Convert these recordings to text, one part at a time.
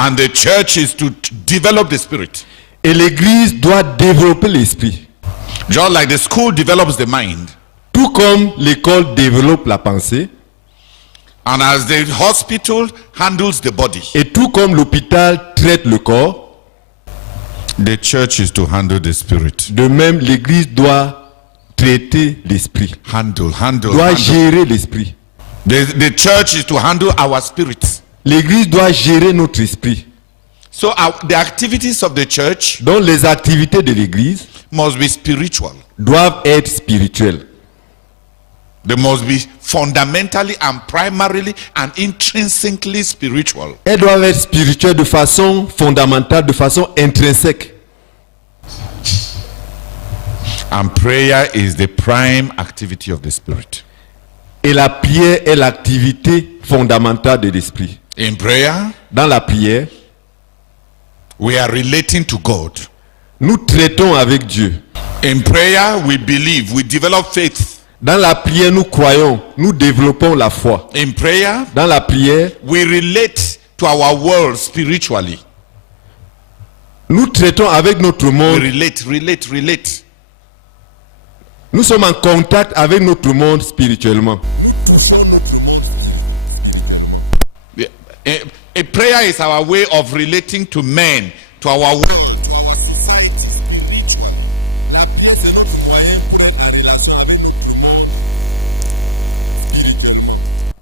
And the church is to develop the spirit. Et l'église doit développer l'esprit. Just like the school develops the mind. Tout comme l'école développe la pensée. And as the hospital handles the body. Et tout comme l'hôpital traite le corps. The church is to handle the spirit. De même, l'église doit traiter l'esprit. Doit gérer l'esprit. The church is to handle our spirit. L'église doit gérer notre esprit. So the activities of the church, donc les activités de l'église, must be spiritual. Doivent être spirituelles. They must be fundamentally and primarily and intrinsically spiritual. Elles doivent être spirituelles de façon fondamentale, de façon intrinsèque. And prayer is the prime activity of the spirit. Et la prière est l'activité fondamentale de l'esprit. In prayer, dans la prière, we are relating to God. Nous traitons avec Dieu. In prayer, we believe, we develop faith. Dans la prière, nous croyons, nous développons la foi. In prayer, dans la prière, we relate to our world spiritually. Nous traitons avec notre monde. We relate. Nous sommes en contact avec notre monde spirituellement. A prayer is our way of relating to men, to our world.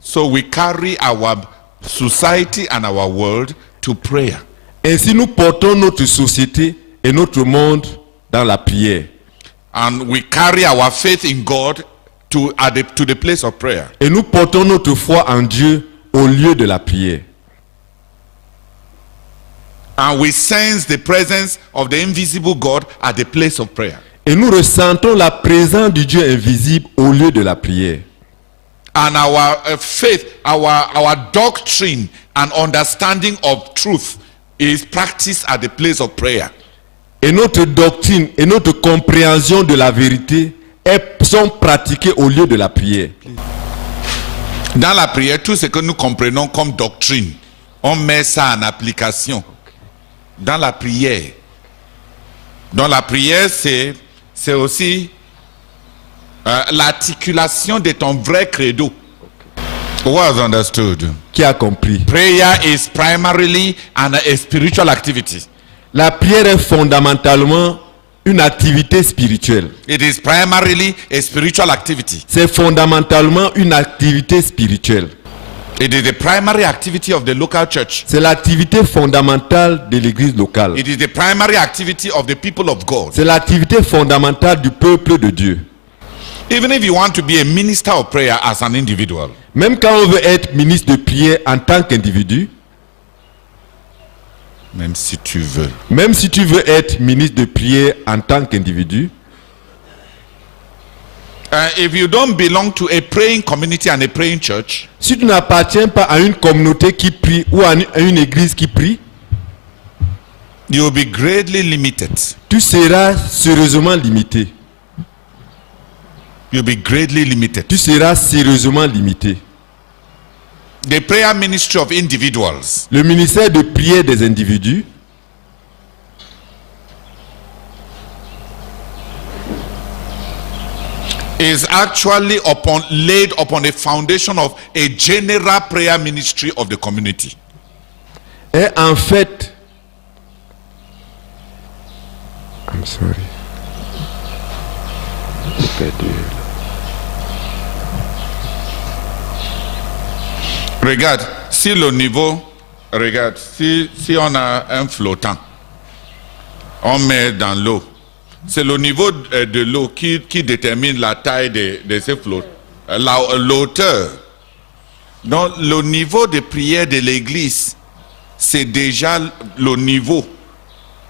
So we carry our society and our world to prayer. Ainsi nous portons notre société et notre monde dans la prière. And we carry our faith in God to the place of prayer. Et nous portons notre foi en Dieu au lieu de la prière. And we sense the presence of the invisible God at the place of prayer. Et nous ressentons la présence du Dieu invisible au lieu de la prière. And our faith, our doctrine and understanding of truth is practiced at the place of prayer. Et notre doctrine et notre compréhension de la vérité sont pratiquées au lieu de la prière. Dans la prière, tout ce que nous comprenons comme doctrine, on met ça en application. Dans la prière. Dans la prière, c'est aussi l'articulation de ton vrai credo. Who has understood? Qui a compris? Prayer is primarily a spiritual activity. La prière est fondamentalement une activité spirituelle. It is primarily a spiritual activity. C'est fondamentalement une activité spirituelle. It is the primary activity of the local church. C'est l'activité fondamentale de l'église locale. It is the primary activity of the people of God. C'est l'activité fondamentale du peuple de Dieu. Even if you want to be a minister of prayer as an individual. Même quand on veut être ministre de prière en tant qu'individu. Même si tu veux. Même si tu veux être ministre de prière en tant qu'individu. If you don't belong to a praying community and a praying church. Si tu n'appartiens pas à une communauté qui prie ou à une église qui prie. You will be greatly limited. Tu seras sérieusement limité. You'll be greatly limited. Tu seras sérieusement limité. The prayer ministry of individuals. Le ministère de prière des individus. Is actually laid upon a foundation of a general prayer ministry of the community. Et en fait, I'm sorry. Regarde, si le niveau, regarde, si on a un flottant, on met dans l'eau. C'est le niveau de l'eau qui détermine la taille de ces flots, l'auteur. Donc le niveau de prière de l'église, c'est déjà le niveau.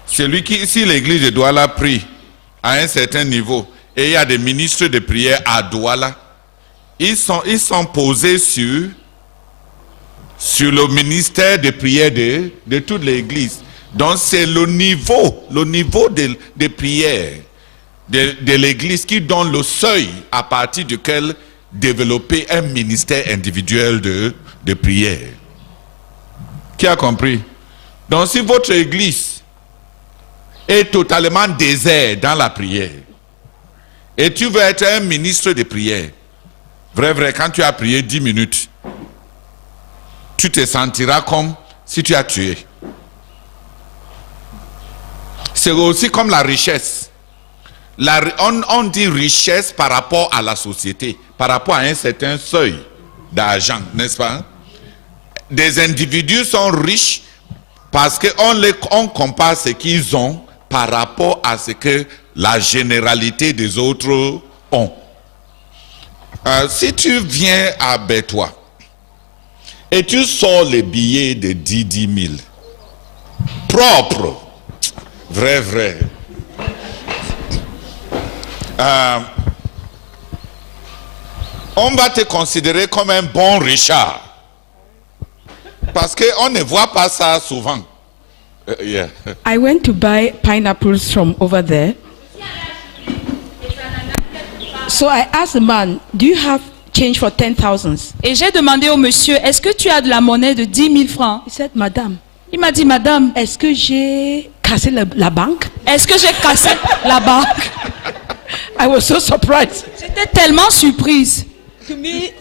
Celui qui, si l'église de Douala prie à un certain niveau, et il y a des ministres de prière à Douala, ils sont posés sur le ministère de prière de toute l'église. Donc c'est le niveau de prière de l'église qui donne le seuil à partir duquel développer un ministère individuel de prière. Qui a compris? Donc si votre église est totalement déserte dans la prière, et tu veux être un ministre de prière, vrai, quand tu as prié 10 minutes, tu te sentiras comme si tu as tué. C'est aussi comme la richesse. On dit richesse par rapport à la société, par rapport à un certain seuil d'argent, n'est-ce pas? Des individus sont riches parce qu'on compare ce qu'ils ont par rapport à ce que la généralité des autres ont. Si tu viens à Bétois et tu sors les billets de 10 000, propres, vrai, on va te considérer comme un bon Richard. Parce qu'on ne voit pas ça souvent. Yeah. I went to buy pineapples from over there. So I asked the man, do you have change for 10,000? Et j'ai demandé au monsieur, est-ce que tu as de la monnaie de 10 000 francs? He said, Madame, Il m'a dit, madame, est-ce que j'ai cassé la banque? est-ce que j'ai cassé la banque? I was so surprised. J'étais tellement surprise. To me,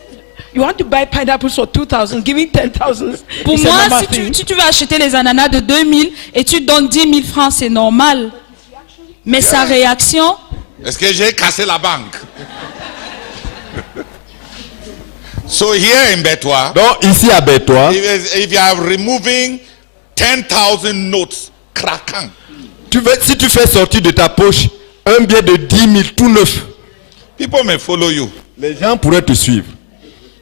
you want to buy pineapples for 2,000, giving 10,000. Pour moi, si tu veux acheter les ananas de 2000 et tu donnes 10 000 francs, c'est normal. Mais sa réaction, Est-ce que j'ai cassé la banque? So here in Bétois, Donc ici à Bétois, if you are removing 10,000 notes, craquant, si tu fais sortir de ta poche un billet de 10 000 tout neuf, people may follow you. les gens pourraient te suivre.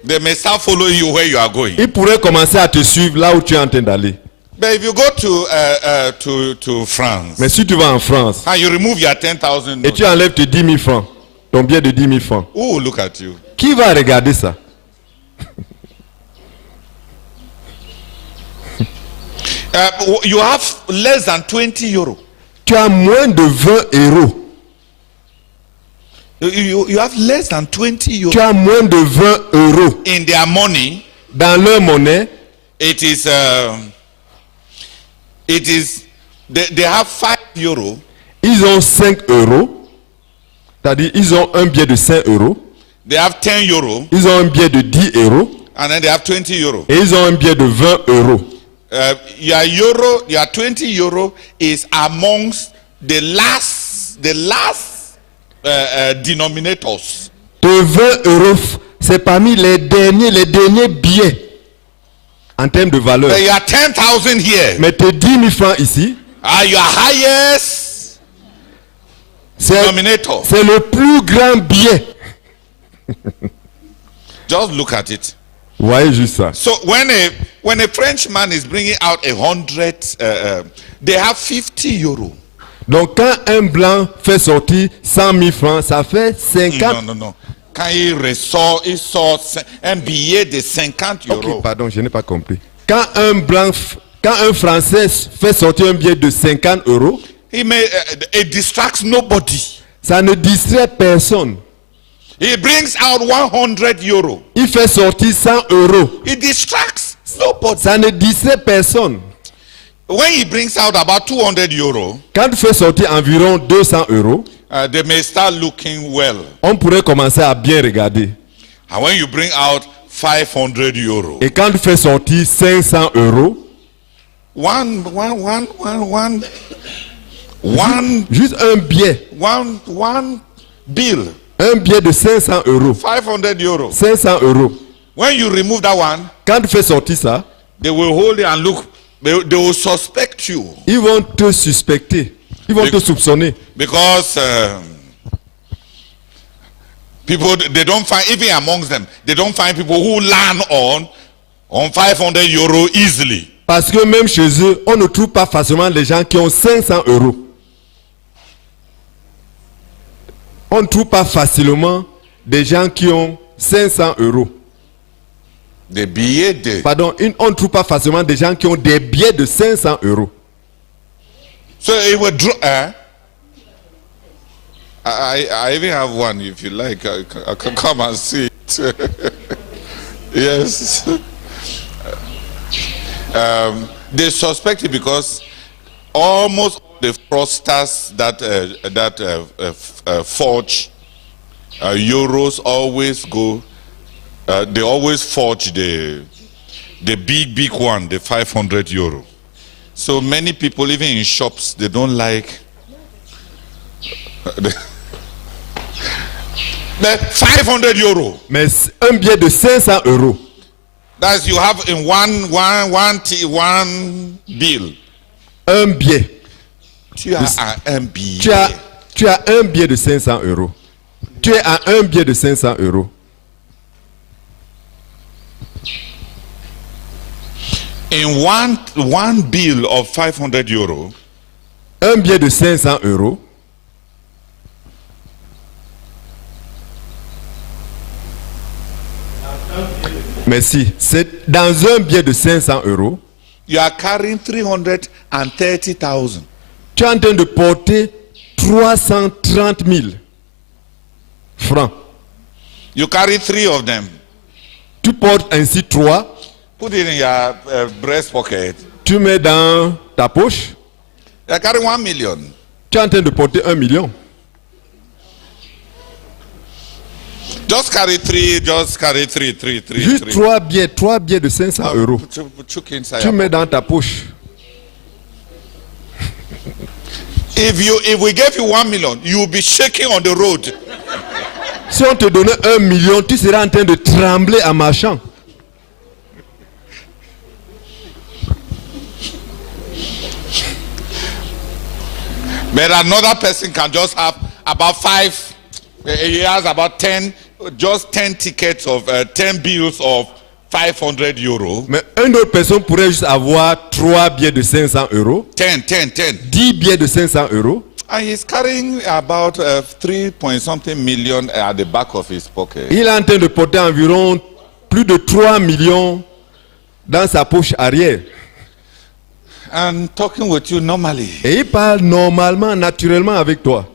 They may start following you where you are going. Ils pourraient commencer à te suivre là où tu es en train d'aller. But if you go to France Mais si tu vas en France and you remove your 10,000 et notes, tu enlèves tes 10 000 francs, ton billet de 10 000 francs, who will look at you? qui va regarder ça? You have less than 20 euros. Tu as moins de 20 euros. You have less than 20 euros. Tu as moins de 20 euros. In their money, Dans leur monnaie, they have 5 euros. ils ont 5 euros. C'est-à-dire, ils ont un billet de 5 euros. They have 10 euros. Ils ont un billet de 10 euros. And then they have 20 euros. Et ils ont un billet de 20 euros. Your 20 euro is amongst the last denominators. Tes 20 euros, c'est parmi les derniers billets en termes de valeur. You are 10,000 here. Mais tes 10 000 francs ici, Are your highest denominator. c'est le plus grand billet. Just look at it. Vous voyez juste ça. So when a Frenchman is bringing out 100, they have 50 euros. Donc quand un blanc fait sortir 100 000 francs, ça fait 50. Non. Quand il sort un billet de 50 euros. Ok, pardon, je n'ai pas compris. Quand un Français fait sortir un billet de 50 euros, It distracts nobody. ça ne distrait personne. He brings out 100 euros. Il fait sortir 100 euros. It distracts nobody. Ça ne distrait personne. When he brings out about 200 euros, Quand il fait sortir environ 200 euros, they may start looking well. on pourrait commencer à bien regarder. And when you bring out 500 euros, Et quand il fait sortir 500 euros, juste un billet, one bill, un billet de 500 euros, 500 euros. 500 euros. When you remove that one, Quand il fait sortir ça, they will hold it and look. They will suspect you ils vont te suspecter. Ils vont te soupçonner. because people, they don't find, even amongst them, they don't find people who land on 500 euros easily. Parce que même chez eux, on ne trouve pas facilement les gens qui ont 500 euros. On ne trouve pas facilement des gens qui ont 500 euros. Des billets de. Pardon, on ne trouve pas facilement des gens qui ont des billets de 500 euros. So it will draw. I even have one if you like. I can come and see it. Yes. They suspect it because almost the fraudsters that forge euros always go. They always forge the big one, the 500 euro. So many people, even in shops, they don't like the 500 euro. Mais un billet de 500 euros. That's you have in one bill. Un billet. Tu as un billet. Tu as un billet de 500 euros. Tu es à un billet de 500 euros. In one bill of 500 euro, Un billet de 500 euros. Merci. C'est dans un billet de 500 euros. you are carrying 330,000. Tu es en train de porter 330 000 francs. You carry 3 of them. Tu portes ainsi 3. Put it in your breast pocket. Tu mets dans ta poche. You are carrying 1 million. Tu es en train de porter 1 million. Just carry 3. Just carry 3. Juste 3 billets de 500 euros. Chuck inside Tu your mets dans ta poche. If we gave you 1 million, you will be shaking on the road. Si on te donnait 1 million, tu seras en train de trembler en marchant. But another person can just have about 5. He has about 10, just 10 tickets of 10 bills of 500 euro. Mais une autre personne pourrait juste avoir 3 billets de 500 euros. 10. 10 billets de 500 euros. And he's carrying about 3 point something million at the back of his pocket. Il est en train de porter environ plus de 3 millions dans sa poche arrière. And talking with you normally. Et il parle normalement, naturellement avec toi.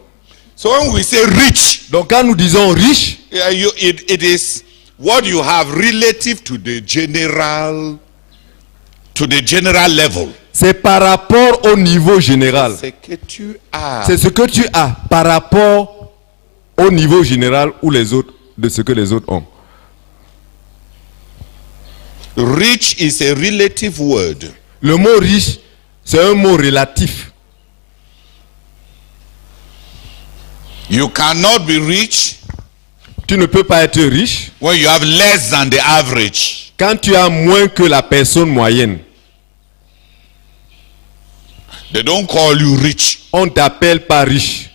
So when we say rich, Donc quand nous disons riche, it is what you have relative to the general level. c'est par rapport au niveau général. C'est que tu as. C'est ce que tu as par rapport au niveau général ou les autres, de ce que les autres ont. Rich is a relative word. Le mot riche, c'est un mot relatif. You cannot be rich Tu ne peux pas être riche when you have less than the average. quand tu as moins que la personne moyenne. They don't call you rich. On ne t'appelle pas riche.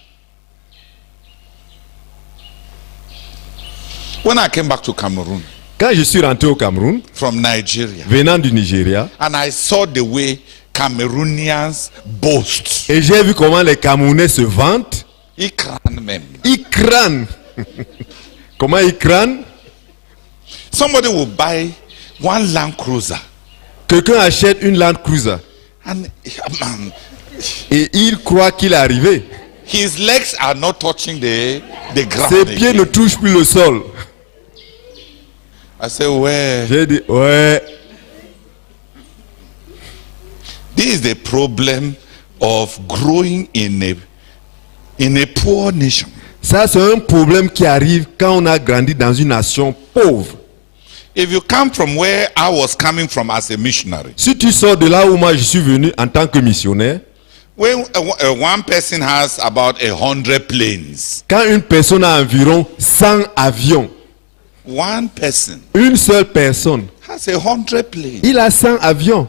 When I came back to Cameroon Quand je suis rentré au Cameroun, from Nigeria, venant du Nigeria, and I saw the way Cameroonians boast. et j'ai vu comment les Camerounais se vantent, Ils crânent même. ils crânent. Comment ils crânent? Somebody will buy one Land Cruiser Quelqu'un achète une Land Cruiser and man, et il croit qu'il est arrivé. his legs are not touching the ground. Ses pieds again. ne touchent plus le sol. I say, well, J'ai dit, ouais, this is the problem of growing in a poor nation. ça c'est un problème qui arrive quand on a grandi dans une nation pauvre. If you come from where I was coming from as a missionary, Si tu sors de là où moi je suis venu en tant que missionnaire, when one person has about 100 planes, quand une personne a environ 100 avions, one person une seule personne, has 100 planes. il a 100 avions.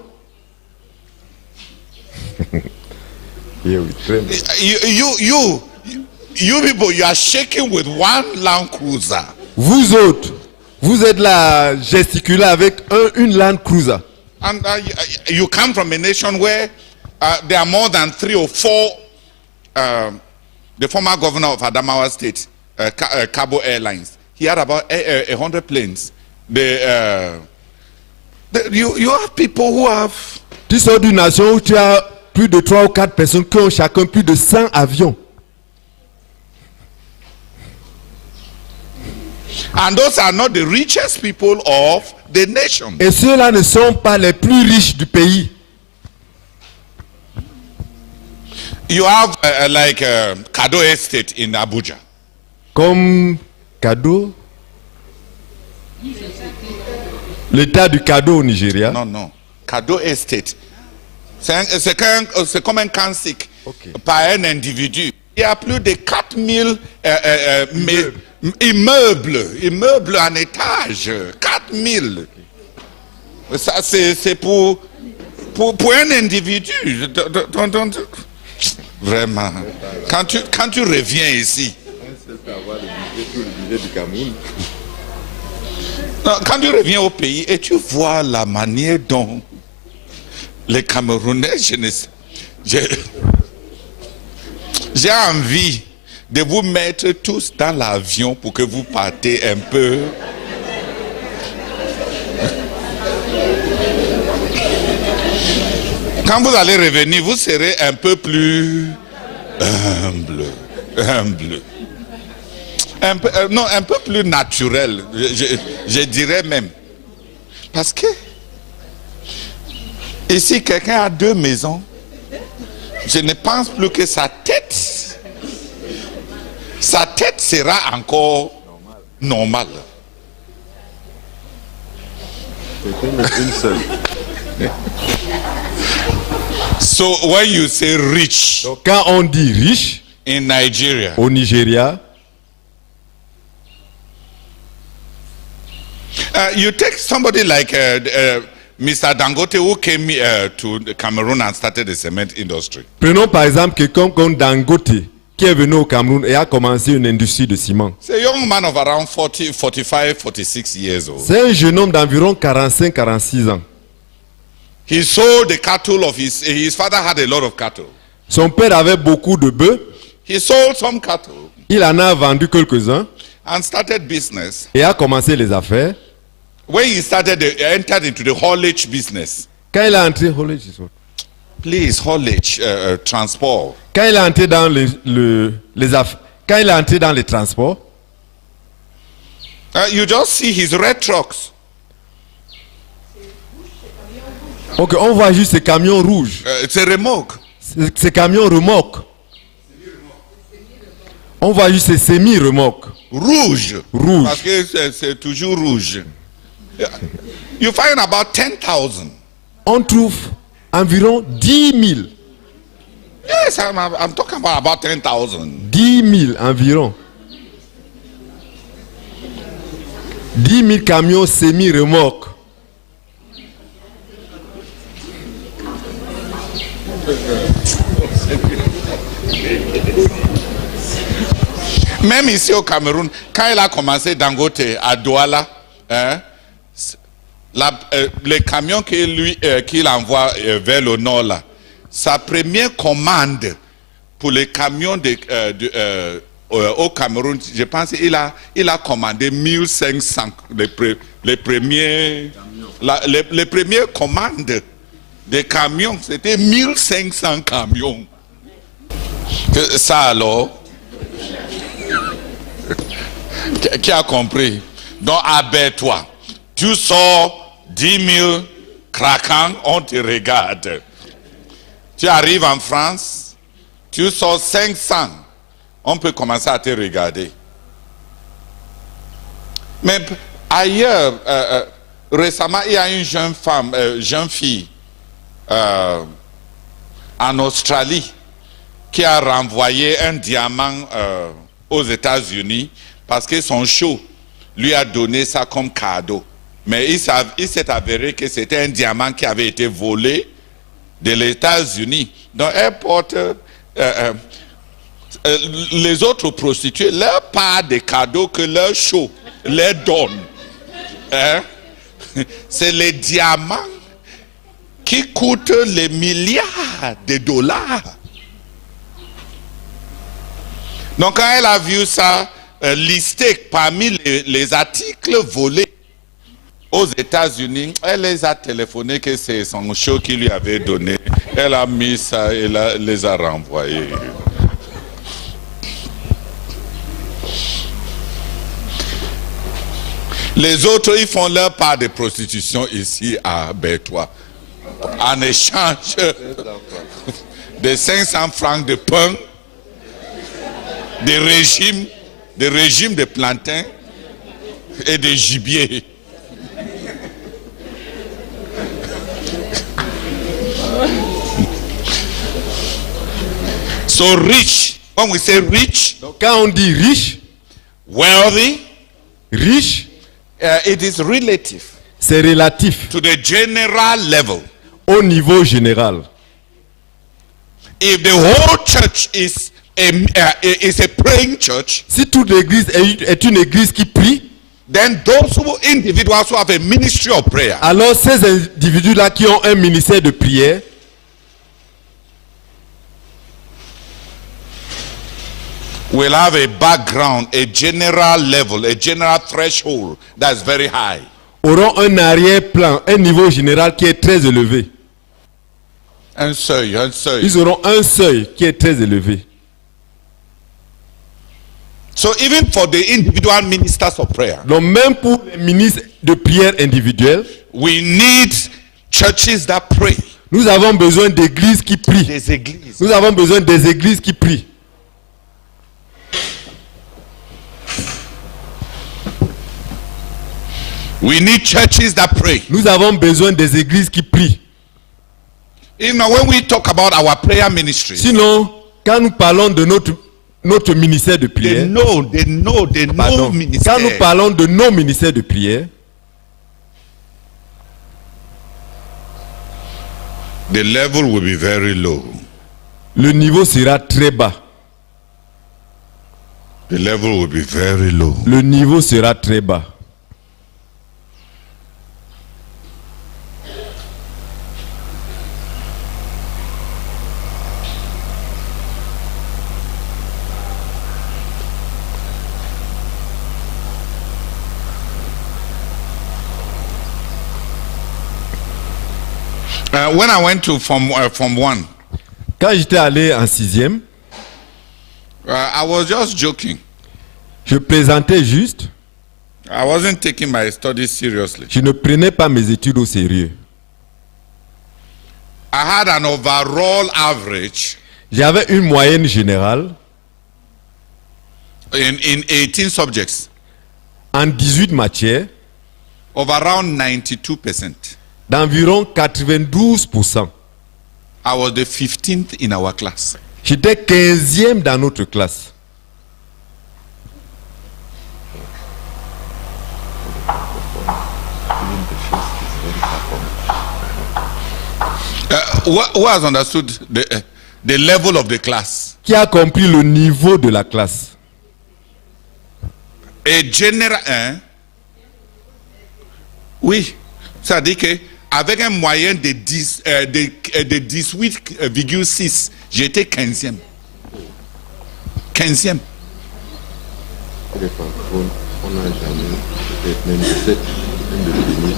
You people, you are shaking with one Land Cruiser. Vous autres, vous êtes là gesticulés avec une Land Cruiser. And you come from a nation where there are more than 3 or 4. The former governor of Adamawa State, Cabo Airlines, he had about 100 planes. You have people who have. Tu sors d'une nation où tu as plus de 3 ou 4 personnes qui ont chacun plus de 100 avions. And those are not the richest people of the nation. Et ceux-là ne sont pas les plus riches du pays. You have like Kado Estate in Abuja. Comme Kado. L'état du Kado au Nigeria. Non. Kado Estate. C'est comme un cancique par un individu. Il y a plus de 4000 immeubles en étage. 4000. Ça, c'est pour un individu. Vraiment. Quand tu reviens ici. Non, quand tu reviens au pays et tu vois la manière dont les Camerounais, j'ai envie de vous mettre tous dans l'avion pour que vous partez un peu. Quand vous allez revenir, vous serez un peu plus humble. Un peu plus naturel, je dirais même. Parce que ici, quelqu'un a 2 maisons. Je ne pense plus que sa tête sera encore normale. Une seule. So when you say rich, Donc, quand on dit riche in Nigeria, au Nigeria, you take somebody like Mr. Dangote who came to Cameroon and started the cement industry. prenons par exemple quelqu'un comme Dangote qui est venu au Cameroun et a commencé une industrie de ciment. It's a young man of around 40, 45, 46 years old. C'est un jeune homme d'environ 45-46 ans. He sold the cattle of his father had a lot of cattle. Son père avait beaucoup de bœufs. He sold some cattle Il en a vendu quelques-uns and started business. et a commencé les affaires. When he entered into the haulage business. Quand il est entré, Please, haulage, transport. quand il est entré dans les affaires, quand il est entré dans les transports, You just see his red trucks. ok, on voit juste ces camions rouges, It's a remorque. ces camions remorques. On voit juste ces semi-remorques. Rouge. Rouge. Parce que c'est toujours rouge. You find about 10,000. On trouve environ 10 000. Yes, I'm talking about 10,000. 10 000 environ. 10 000 camions semi-remorques. Même ici au Cameroun, quand il a commencé Dangote à Douala, hein, les camions qu'il envoie vers le nord, là, sa première commande pour les camions au Cameroun, je pense qu'il a commandé 1500, les premières commandes des camions, c'était 1500 camions. Ça alors, qui a compris? Donc, abaisse-toi. Tu sors 10 000 craquants, on te regarde. Tu arrives en France, tu sors 500, on peut commencer à te regarder. Mais ailleurs, récemment, il y a une jeune fille en Australie qui a renvoyé un diamant aux États-Unis parce que son show lui a donné ça comme cadeau. Mais il s'est avéré que c'était un diamant qui avait été volé de les États-Unis. Donc elle porte les autres prostituées leur part des cadeaux que leur show leur donne. Hein? C'est les diamants qui coûtent les milliards de dollars. Donc quand elle a vu ça listé parmi les articles volés aux États-Unis, elle les a téléphonés que c'est son show qui lui avait donné. Elle a mis ça et les a renvoyés. Les autres, ils font leur part de prostitution ici à Bertois. En échange de 500 francs de pain, des régimes de plantains et de gibier. So rich, when we say rich, Donc quand on dit riche, wealthy, riche, it is relative c'est relatif to the general level. au niveau général. If the whole church is a praying church, Si toute l'église est une église qui prie, then those individuals who have a ministry of prayer alors ces individus-là qui ont un ministère de prière will have a background, a general level, a general threshold that's very high. auront un arrière-plan, un niveau général qui est très élevé. Un seuil. Ils auront un seuil qui est très élevé. So even for the individual ministers of prayer, Donc même pour les ministres de prière individuels, we need churches that pray. nous avons besoin d'églises qui prient. Des églises. Nous avons besoin des églises qui prient. We need churches that pray. Nous avons besoin des églises qui prient. You know, when we talk about our prayer ministry, Sinon, quand nous parlons de notre ministère de they prière, know pardon, minister. quand nous parlons de nos ministères de prière, The level will be very low. le niveau sera très bas. The level will be very low. Le niveau sera très bas. When I went to Form 1, Quand j'étais allé en 6e, I was just joking. je plaisantais juste. I wasn't taking my studies seriously. Je ne prenais pas mes études au sérieux. I had an overall average J'avais une moyenne générale in 18 subjects en 18 matières of around 92%. d'environ 92%. I was the 15th in our class. J'étais 15e dans notre classe. Who has understood the level of the class? Qui a compris le niveau de la classe? A general, oui, ça dit que avec un moyen de 18,6, j'étais 15e. 15e. On n'a jamais, peut-être même 17, même de tenir.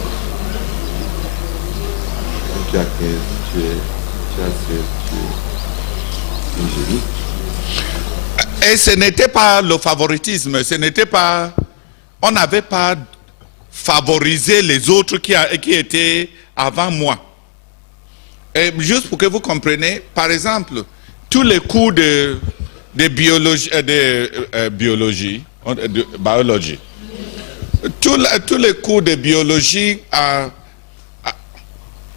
Quand tu as 15, tu as 16, tu es un génie. Et ce n'était pas le favoritisme, ce n'était pas... On n'avait pas favorisé les autres qui étaient avant moi. Et juste pour que vous compreniez, par exemple, tous les cours de biologie, biologie, tous les cours de biologie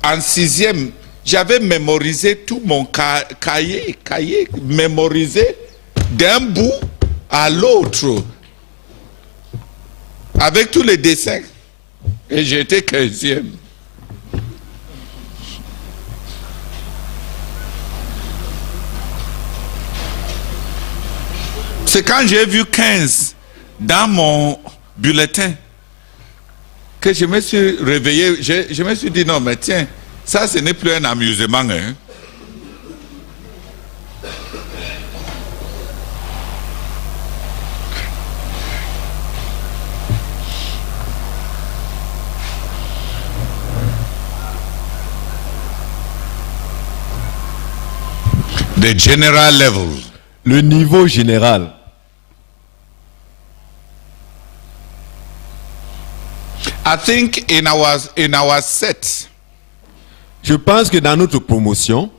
en 6e, j'avais mémorisé tout mon cahier, mémorisé d'un bout à l'autre, avec tous les dessins. Et j'étais 15e. C'est quand j'ai vu 15 dans mon bulletin que je me suis réveillé. Je me suis dit non, mais tiens, ça ce n'est plus un amusement. Hein. The general level. Le niveau général. I think in our set, Je pense que dans notre promotion,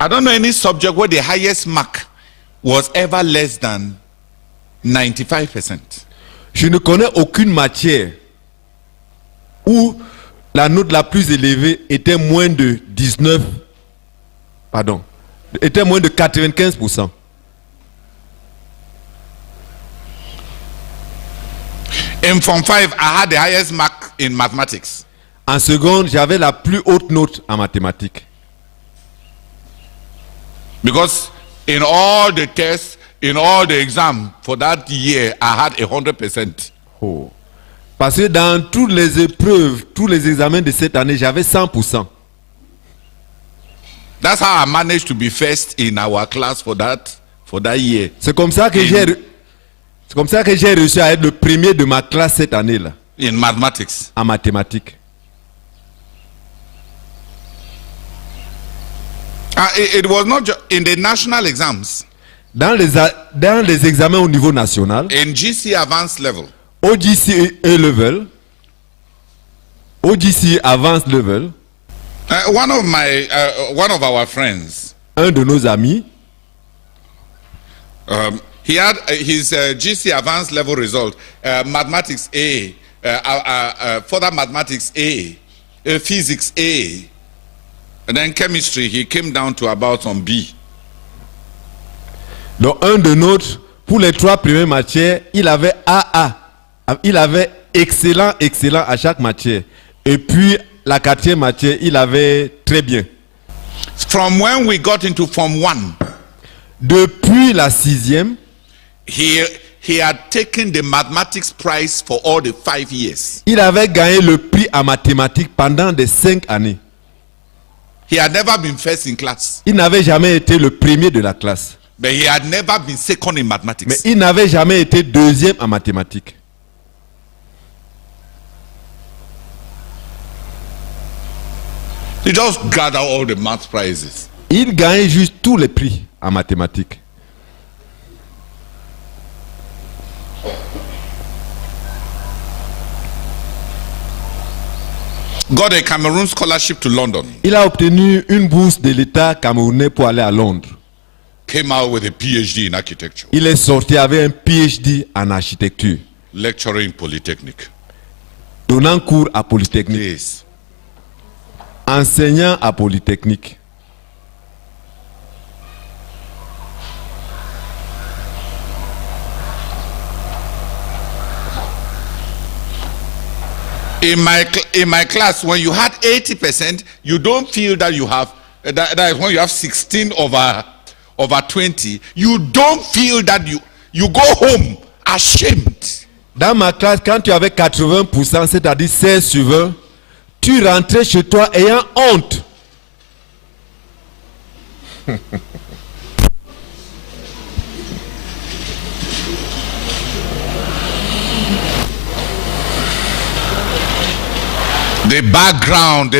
I don't know any subject where the highest mark was ever less than 95%. je ne connais aucune matière où la note la plus élevée était moins de 95%. In Form 5, I had the highest mark in mathematics. En seconde, j'avais la plus haute note en mathématiques. Because in all the tests, in all the exams for that year, I had 100%. Oh. Parce que dans toutes les épreuves, tous les examens de cette année, j'avais 100%. That's how I managed to be first in our class for that year. C'est comme ça que j'ai réussi à être le premier de ma classe cette année-là, In mathematics. en mathématiques. It was not just in the national exams, Dans les examens au niveau national, in GC advanced level. OGC A-Level, OGC Advanced Level, One of our friends, un de nos amis, he had his GC advanced level result, mathematics A, further mathematics A, physics A, and then chemistry, he came down to about on B. donc un de nôtres, pour les 3 premières matières, il avait AA. Il avait excellent à chaque matière. Et puis, la 4e matière, il avait très bien. From when we got into Form 1, Depuis la 6e, he had taken the mathematics prize for all the 5 years. il avait gagné le prix en mathématiques pendant des 5 années. He had never been first in class, Il n'avait jamais été le premier de la classe. but he had never been second in mathematics. Mais il n'avait jamais été 2e en mathématiques. He just gathered all the math prizes. Il gagnait juste tous les prix en mathématiques. Got a Cameroon scholarship to London. Il a obtenu une bourse de l'État camerounais pour aller à Londres. Came out with a PhD in architecture, Il est sorti avec un PhD en architecture, lecturing Polytechnic. donnant cours à Polytechnique, Please. enseignant à Polytechnique. In my class, when you had 80%, you don't feel that you have that is when you have 16 over 20. You don't feel that you go home ashamed. Dans ma classe, quand tu avais 80%, c'est-à-dire 16 sur 20, tu rentrais chez toi ayant honte. The background.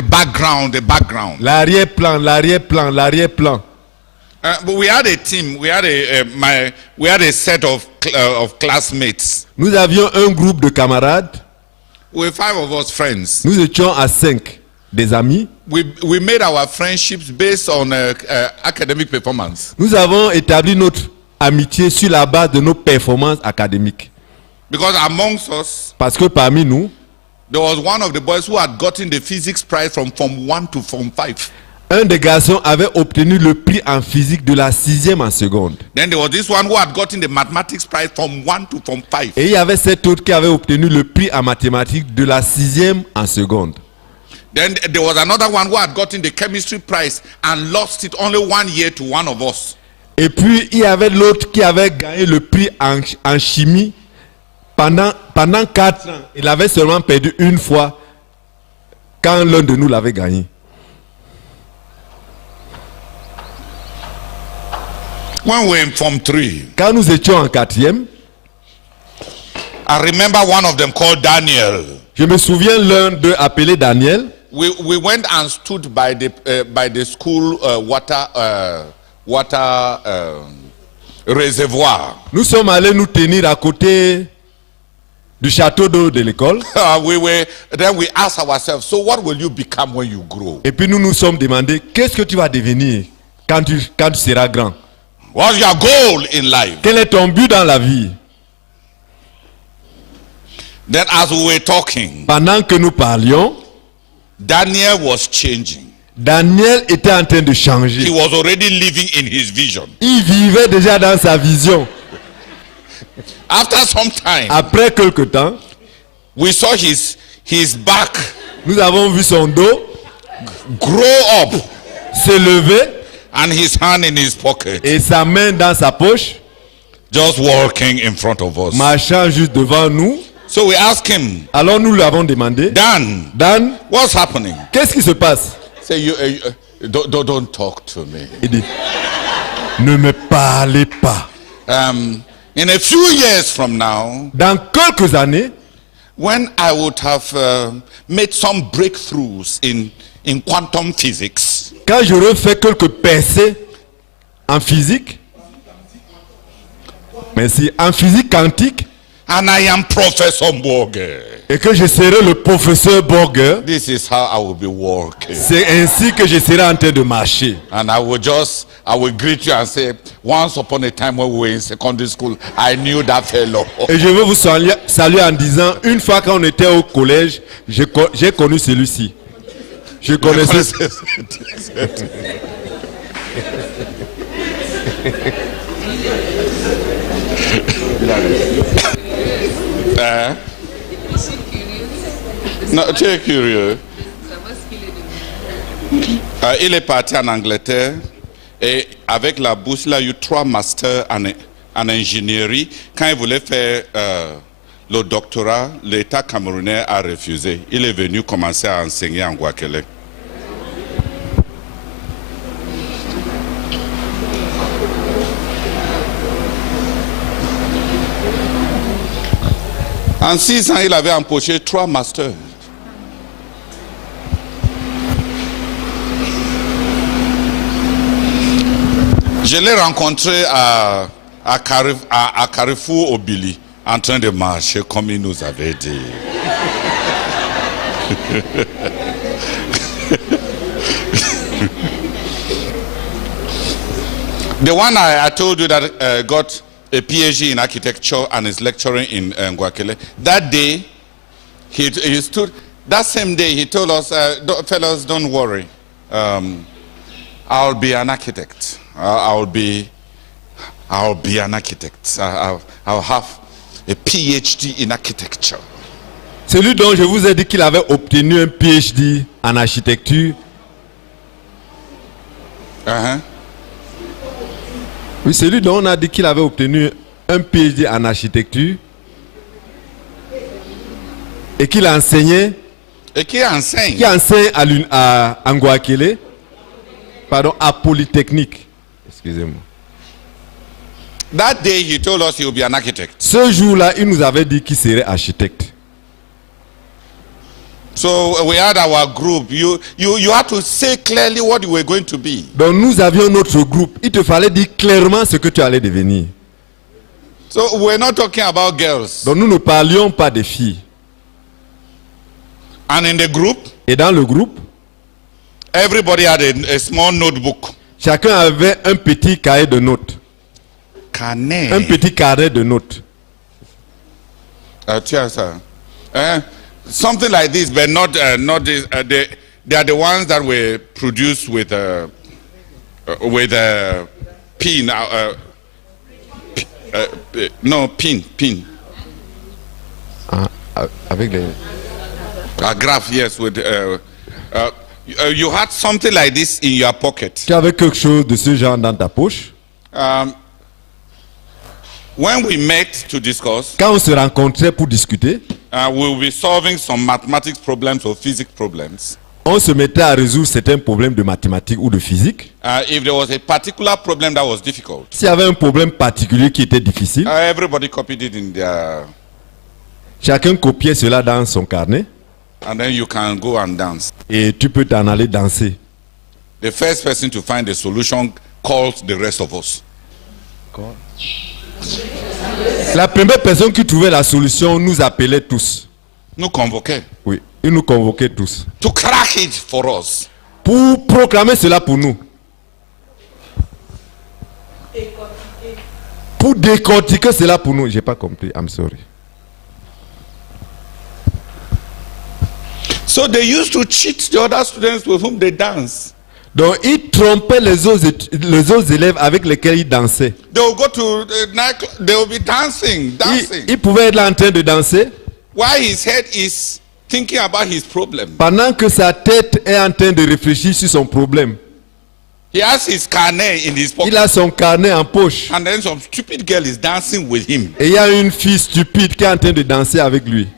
L'arrière-plan. But we had a team. We had a set of classmates. Nous avions un groupe de camarades. With 5 of us friends. Nous étions à 5, des amis. We made our friendships based on academic performance. Nous avons établi notre amitié sur la base de nos performances académiques. Because amongst us, Parce que parmi nous, there was one of the boys who had gotten the physics prize from Form 1 to Form 5. un des garçons avait obtenu le prix en physique de la 6e en seconde. Then there was this one who had gotten the mathematics prize from 1 to Form 5. Et il y avait cet autre qui avait obtenu le prix en mathématiques de la 6e en seconde. Then there was another one who had gotten the chemistry prize and lost it only 1 year to one of us. Et puis il y avait l'autre qui avait gagné le prix en chimie pendant 4 ans. Il avait seulement perdu une fois quand l'un de nous l'avait gagné. When we were in Form 3, Quand nous étions en 4e, I remember one of them called Daniel. je me souviens l'un d'eux appelé Daniel. We went and stood by the school water reservoir. Nous sommes allés nous tenir à côté du château d'eau de l'école. Then we ask ourselves, so what will you become when you grow? Et puis nous nous sommes demandé, qu'est-ce que tu vas devenir quand tu seras grand? What's your goal in life? Quel est ton but dans la vie? Then as we were talking, Pendant que nous parlions, Daniel was changing. Daniel était en train de He changer. was already living in his vision. Il vivait déjà dans sa vision. After some time, Après quelque temps, we saw his back nous avons vu son dos grow up se lever and his hand in his pocket, et sa main dans sa poche, just walking in front of us. marchant juste devant nous. So we asked him, Alors nous lui avons demandé, Dan, Dan, what's happening? qu'est-ce qui se passe? Say, don't talk to me. Il dit, ne me parlez pas. In a few years from now, Dans quelques années, when I would have made some breakthroughs in quantum physics, quand j'aurai fait quelques percées en physique, merci, en physique quantique, and I am Professor Borger, et que je serai le professeur Borger, this is how I will be walking. c'est ainsi que je serai en train de marcher. And I will greet you and say, once upon a time when we were in secondary school, I knew that fellow. Et je veux vous saluer en disant, une fois quand on était au collège, j'ai connu celui-ci. Je connaissais. Non, tu es curieux. Il est parti en Angleterre et avec la bourse, il a eu 3 masters en ingénierie. Quand il voulait faire le doctorat, l'État camerounais a refusé. Il est venu commencer à enseigner en Guakelé. En 6 ans, il avait empoché 3 masters. Je l'ai rencontré à Carrefour au Billy, en train de marcher comme il nous avait dit. The one I told you that got a PhD in architecture and is lecturing in Guakelé. That day, he stood. That same day, he told us, fellas, don't worry. I'll be an architect. I'll be an architect. I'll have a PhD in architecture. Celui dont je vous ai dit qu'il avait obtenu un PhD en architecture. Oui, celui dont on a dit qu'il avait obtenu un PhD en architecture et qu'il enseignait. Et qui enseigne? Qui enseigne à Anguakele, pardon, à Polytechnique. Excusez-moi. That day he told us he would be an architect. Ce jour-là, il nous avait dit qu'il serait architecte. So we had our group. You had to say clearly what you were going to be. Donc nous avions notre groupe. Il te fallait dire clairement ce que tu allais devenir. So we're not talking about girls. Donc nous ne parlions pas des filles. And in the group, et dans le groupe, everybody had a small notebook. Chacun avait un petit cahier de notes. Carnet. Un petit carnet de notes. Tiens ça. Something like this, but not this. They are the ones that were produced with a pin. No pin. Avec les. A graph, yes. With you had something like this in your pocket. Tu avais quelque chose de ce genre dans ta poche. When we met to discuss, quand on se rencontrait pour discuter, we will be solving some mathematics problems or physics problems. On se mettait à résoudre certains problèmes de mathématiques ou de physique. If there was a particular problem that was difficult, s'il y avait un problème particulier qui était difficile, everybody copied it in their. Chacun copiait cela dans son carnet. And then you can go and dance. Et tu peux t'en aller danser. The first person to find the solution calls the rest of us. God. La première personne qui trouvait la solution nous appelait tous. Nous convoquait. Oui, il nous convoquait tous. To crack it for us. Pour proclamer cela pour nous. Pour décortiquer cela pour nous. J'ai pas compris, I'm sorry. So they used to cheat the other students with whom they dance. Donc, il trompait les autres élèves avec lesquels il dansait. They will go to the nightclub, they will be dancing. Il pouvait être là en train de danser While his head is thinking about his problem. pendant que sa tête est en train de réfléchir sur son problème. He has his carnet in his pocket. Il a son carnet en poche. And then some stupid girl is dancing with him. Et il y a une fille stupide qui est en train de danser avec lui.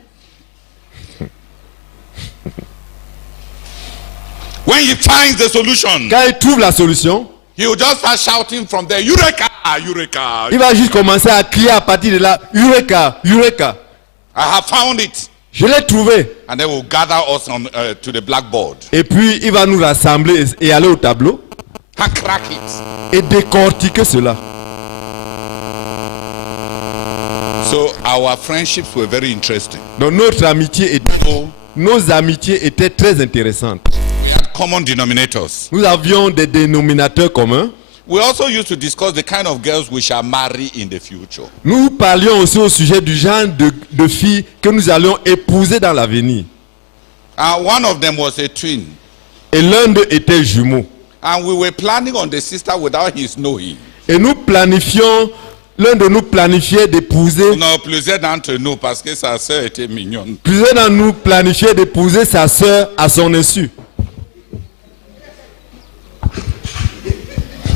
When he finds the solution, Quand il trouve la solution, he will just start shouting from there, Eureka! Eureka! il va juste commencer à crier à partir de là, Eureka! Eureka! I have found it. Je l'ai trouvé. And then we'll gather us on, to the blackboard Et puis il va nous rassembler et aller au tableau and crack it. et décortiquer cela. So our friendships were very interesting. Donc nos amitiés étaient très intéressantes. We had common denominators. Nous avions des dénominateurs communs. We also used to discuss the kind of girls we shall marry in the future. Nous parlions aussi au sujet du genre de filles que nous allions épouser dans l'avenir. And one of them was a twin. Et l'un d'eux était jumeau. And we were planning on the sister without his knowing. Et nous planifions, l'un de nous planifiait d'épouser, Non, plusieurs d'entre nous parce que sa sœur était mignonne. plusieurs d'entre nous planifiaient d'épouser sa sœur à son insu.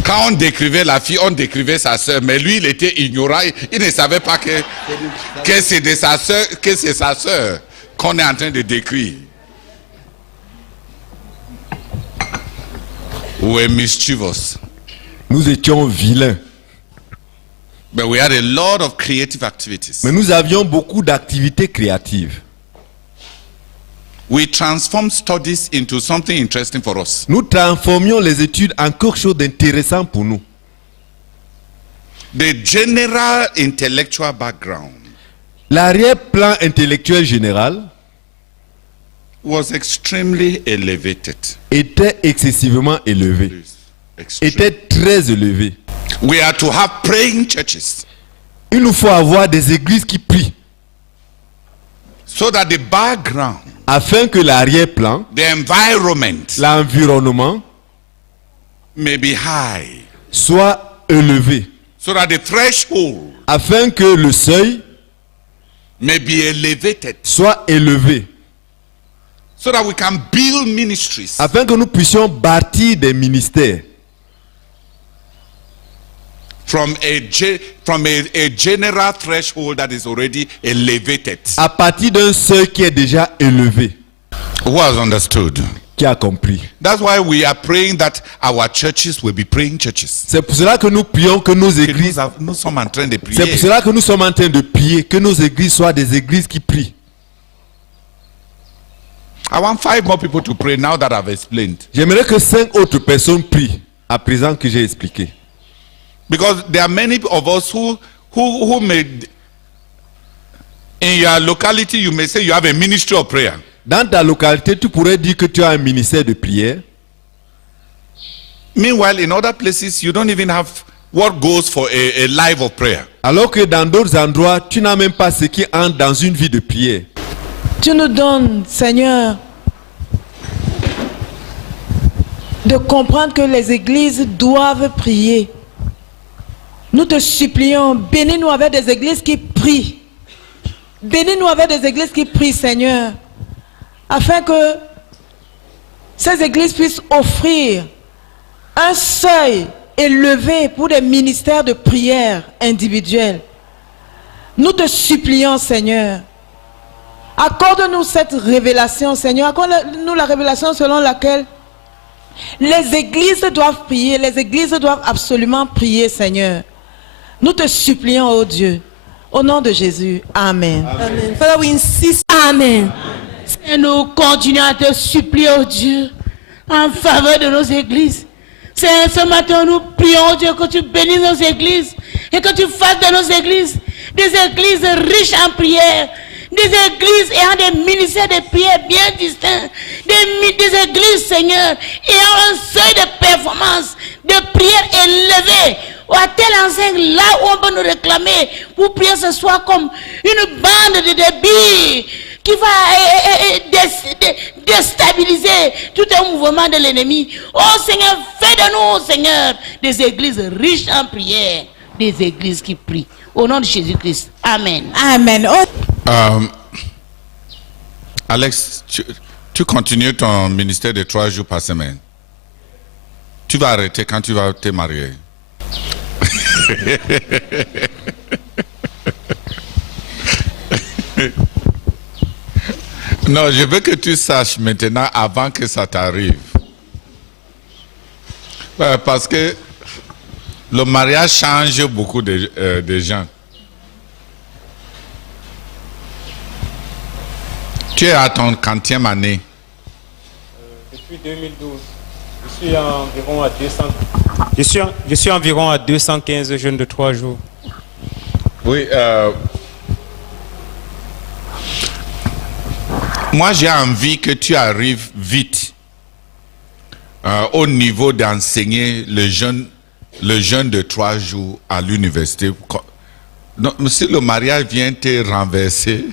Quand on décrivait la fille, on décrivait sa sœur, mais lui, il était ignorant. Il ne savait pas que c'est de sa sœur, que c'est sa sœur qu'on est en train de décrire. We were mischievous, Nous étions vilains. but we had a lot of creative activities. Mais nous avions beaucoup d'activités créatives. We transformed studies into something interesting for us. Nous transformions les études en quelque chose d'intéressant pour nous. The general intellectual background L'arrière-plan intellectuel général was extremely elevated. était excessivement élevé. Était très élevé. We are to have praying churches Il nous faut avoir des églises qui prient so that the background, afin que l'arrière-plan, the environment l'environnement may be high, soit élevé. so that the threshold Afin que le seuil may be elevated, soit élevé. so that we can build ministries Afin que nous puissions bâtir des ministères from a general threshold that is already elevated. à partir d'un seuil qui est déjà élevé. Who has understood? Qui a compris? That's why we are praying that our churches will be praying churches. C'est pour cela que nous prions que nos églises, Nous sommes en train de c'est pour prier. cela que nous sommes en train de prier, que nos églises soient des églises qui prient. I want 5 more people to pray now that I've explained. J'aimerais que 5 autres personnes prient, à présent que j'ai expliqué. Because there are many of us who may, in your locality, you may say you have a ministry of prayer. Dans ta localité, tu pourrais dire que tu as un ministère de prière. Meanwhile, in other places, you don't even have what goes for a life of prayer. Alors que dans d'autres endroits, tu n'as même pas ce qui entre dans une vie de prière. Tu nous donnes, Seigneur, de comprendre que les églises doivent prier. Nous te supplions, bénis-nous avec des églises qui prient. Bénis-nous avec des églises qui prient, Seigneur, afin que ces églises puissent offrir un seuil élevé pour des ministères de prière individuels. Nous te supplions, Seigneur, accorde-nous cette révélation, Seigneur. Accorde-nous la révélation selon laquelle les églises doivent prier. Les églises doivent absolument prier, Seigneur. Nous te supplions, oh Dieu, au nom de Jésus. Amen. Amen. Father, we insist. Amen. Et nous continuons à te supplier, oh Dieu, en faveur de nos églises. C'est ce matin, nous prions, oh Dieu, que tu bénisses nos églises et que tu fasses de nos églises des églises riches en prière, des églises ayant des ministères de prière bien distincts, des églises, Seigneur, ayant un seuil de performance, de prière élevé, ou à telle enseigne là où on peut nous réclamer pour prier ce soir comme une bande de débits qui va déstabiliser tout un mouvement de l'ennemi. Oh Seigneur, fais de nous, Seigneur, des églises riches en prière, des églises qui prient. Au nom de Jésus-Christ. Amen. Amen. Oh. Alex, tu continues ton ministère de 3 jours par semaine. Tu vas arrêter quand tu vas te marier. Non, je veux que tu saches maintenant avant que ça t'arrive. Parce que le mariage change beaucoup de gens. Tu es à ton 40e année. Depuis 2012. Je suis environ à 215 jeûnes de 3 jours. Oui. Moi, j'ai envie que tu arrives vite au niveau d'enseigner le jeûne de 3 jours à l'université. Si le mariage vient te renverser,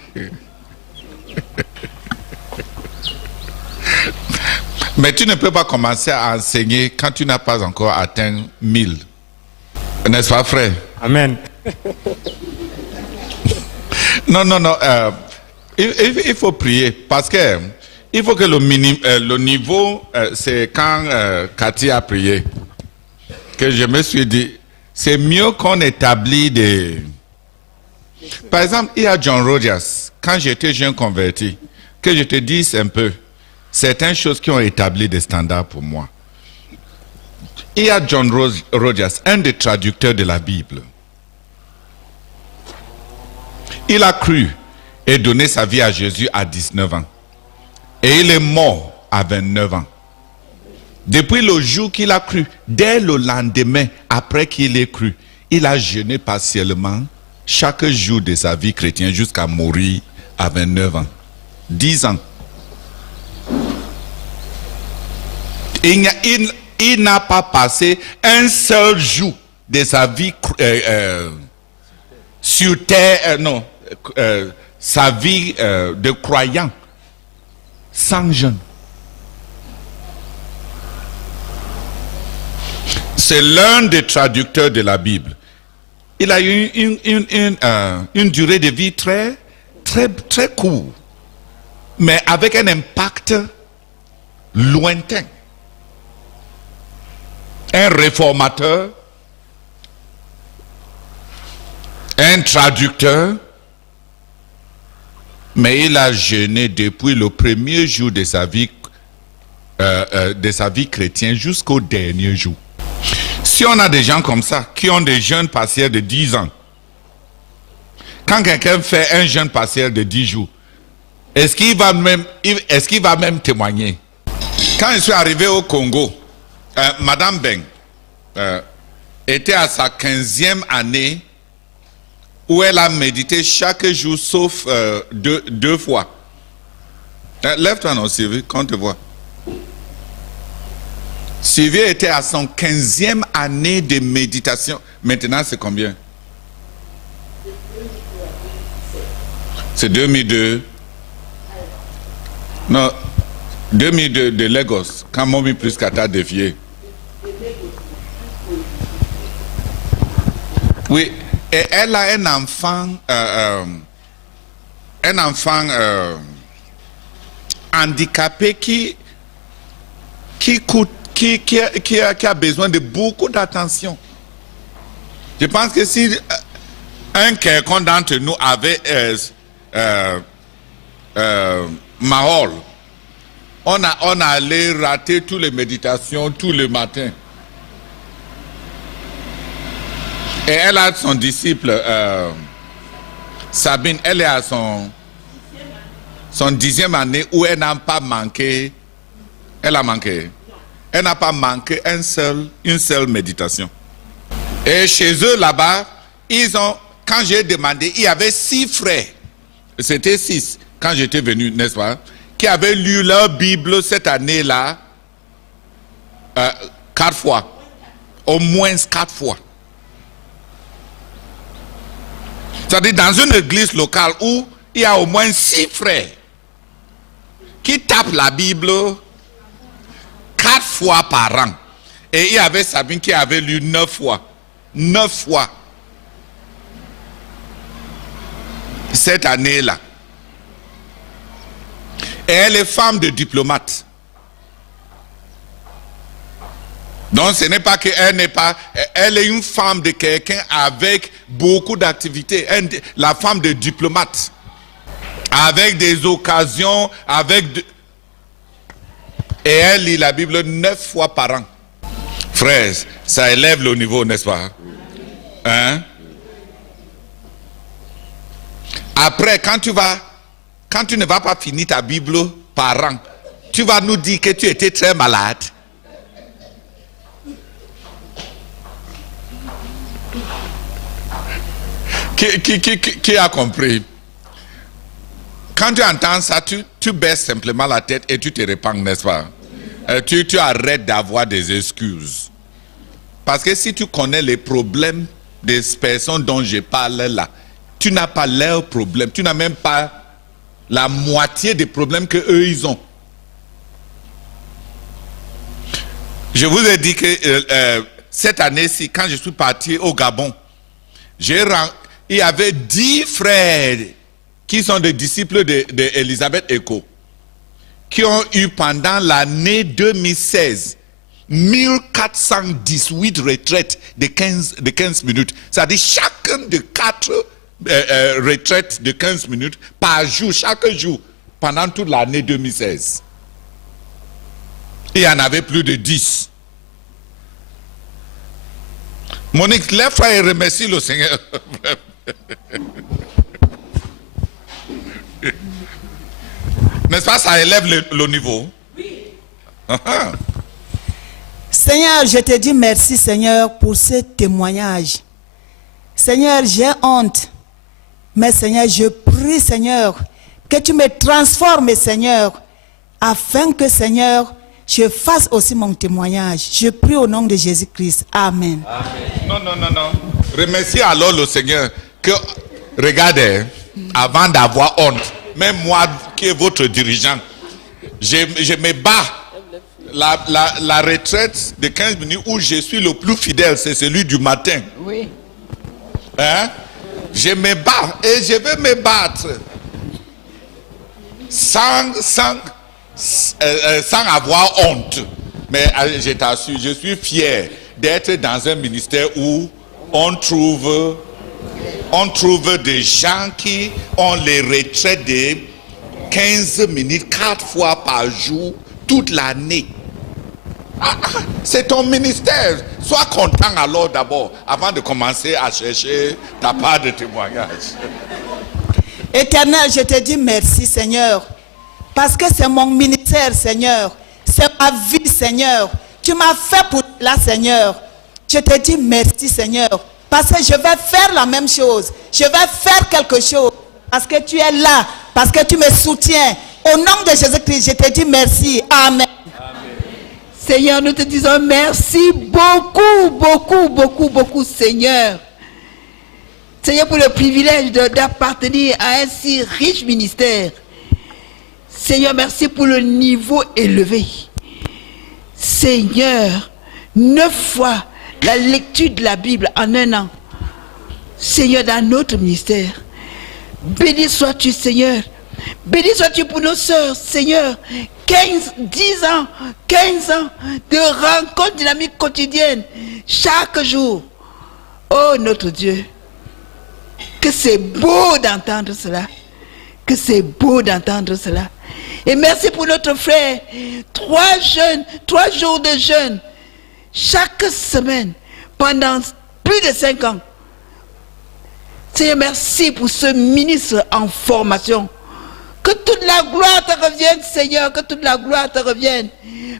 mais tu ne peux pas commencer à enseigner quand tu n'as pas encore atteint 1000. N'est-ce pas, frère? Amen. Non. Il faut prier parce que il faut que le niveau, c'est quand Cathy a prié que je me suis dit, c'est mieux qu'on établit des... Par exemple, il y a John Rogers, quand j'étais jeune converti, que je te dise un peu certaines choses qui ont établi des standards pour moi. Il y a John Rogers, un des traducteurs de la Bible. Il a cru et donné sa vie à Jésus à 19 ans. Et il est mort à 29 ans. Depuis le jour qu'il a cru, dès le lendemain, après qu'il ait cru, il a jeûné partiellement chaque jour de sa vie chrétienne jusqu'à mourir à 29 ans. 10 ans. Il n'a pas passé un seul jour de sa vie sur terre, sa vie de croyant sans jeûne. C'est l'un des traducteurs de la Bible. Il a eu une durée de vie très courte, mais avec un impact lointain. Un réformateur, un traducteur, mais il a jeûné depuis le premier jour de sa vie chrétienne jusqu'au dernier jour. Si on a des gens comme ça, qui ont des jeûnes partiels de 10 ans, quand quelqu'un fait un jeûne partiel de 10 jours, est-ce qu'il va même témoigner? Quand je suis arrivé au Congo, Madame Beng était à sa 15e année où elle a médité chaque jour sauf deux fois. Lève-toi non, Sylvie, qu'on te voit. Sylvie était à son 15e année de méditation. Maintenant, c'est combien? C'est 2002. Non, 2002 de Lagos, quand Momi plus Kata défié. Oui, et elle a un enfant handicapé qui a besoin de beaucoup d'attention. Je pense que si quelqu'un d'entre nous avait Mahol, on allait rater toutes les méditations tous les matins. Et elle a son disciple Sabine, elle est à son 10e année où elle n'a pas manqué. Elle a manqué. Elle n'a pas manqué une seule méditation. Et chez eux là-bas, ils ont quand j'ai demandé, il y avait 6 frères, c'était 6 quand j'étais venu, n'est-ce pas, qui avaient lu leur Bible cette année-là 4 fois, au moins 4 fois. C'est-à-dire dans une église locale où il y a au moins 6 frères qui tapent la Bible 4 fois par an. Et il y avait Sabine qui avait lu 9 fois. 9 fois. Cette année-là. Et elle est femme de diplomate. Donc ce n'est pas qu'elle n'est pas, elle est une femme de quelqu'un avec beaucoup d'activités, la femme de diplomate, avec des occasions, et elle lit la Bible 9 fois par an. Frères, ça élève le niveau, n'est-ce pas? Hein? Après, quand tu ne vas pas finir ta Bible par an, tu vas nous dire que tu étais très malade. Qui a compris? Quand tu entends ça, tu baisses simplement la tête et tu te répands, n'est-ce pas? Tu arrêtes d'avoir des excuses. Parce que si tu connais les problèmes des personnes dont je parle là, tu n'as pas leurs problèmes. Tu n'as même pas la moitié des problèmes qu'eux ils ont. Je vous ai dit que cette année-ci, quand je suis parti au Gabon, il y avait 10 frères qui sont des disciples d'Elisabeth Echo, qui ont eu pendant l'année 2016 1418 retraites de 15 minutes. C'est-à-dire chacun de 4 retraites de 15 minutes par jour, chaque jour, pendant toute l'année 2016. Il y en avait plus de 10. Monique, lève-toi et remercie le Seigneur. N'est-ce pas, ça élève le niveau? Oui. Seigneur, je te dis merci, Seigneur, pour ce témoignage. Seigneur, j'ai honte. Mais Seigneur, je prie, Seigneur, que tu me transformes, Seigneur, afin que, Seigneur, je fasse aussi mon témoignage. Je prie au nom de Jésus-Christ. Amen. Amen. Non. Remerciez alors le Seigneur que, regardez, avant d'avoir honte, même moi qui est votre dirigeant, je me bats. La retraite de 15 minutes où je suis le plus fidèle, c'est celui du matin. Oui. Hein? Je me bats et je vais me battre sans avoir honte. Mais je t'assure, je suis fier d'être dans un ministère où on trouve des gens qui ont les retraites de 15 minutes, 4 fois par jour, toute l'année. C'est ton ministère. Sois content alors d'abord, avant de commencer à chercher ta part de témoignage. Éternel, je te dis merci, Seigneur, parce que c'est mon ministère, Seigneur. C'est ma vie, Seigneur. Tu m'as fait pour cela, Seigneur. Je te dis merci, Seigneur, parce que je vais faire la même chose. Je vais faire quelque chose, parce que tu es là, parce que tu me soutiens. Au nom de Jésus-Christ, je te dis merci. Amen. Seigneur, nous te disons merci beaucoup, Seigneur. Seigneur, pour le privilège d'appartenir à un si riche ministère. Seigneur, merci pour le niveau élevé. Seigneur, 9 fois la lecture de la Bible en un an. Seigneur, dans notre ministère. Béni sois-tu, Seigneur. Béni sois-tu pour nos sœurs, Seigneur. 10 ans de rencontres dynamiques quotidiennes, chaque jour. Oh notre Dieu, que c'est beau d'entendre cela. Que c'est beau d'entendre cela. Et merci pour notre frère. 3 jours de jeûne, chaque semaine, pendant plus de 5 ans. Seigneur, merci pour ce ministre en formation. Que toute la gloire te revienne, Seigneur, que toute la gloire te revienne.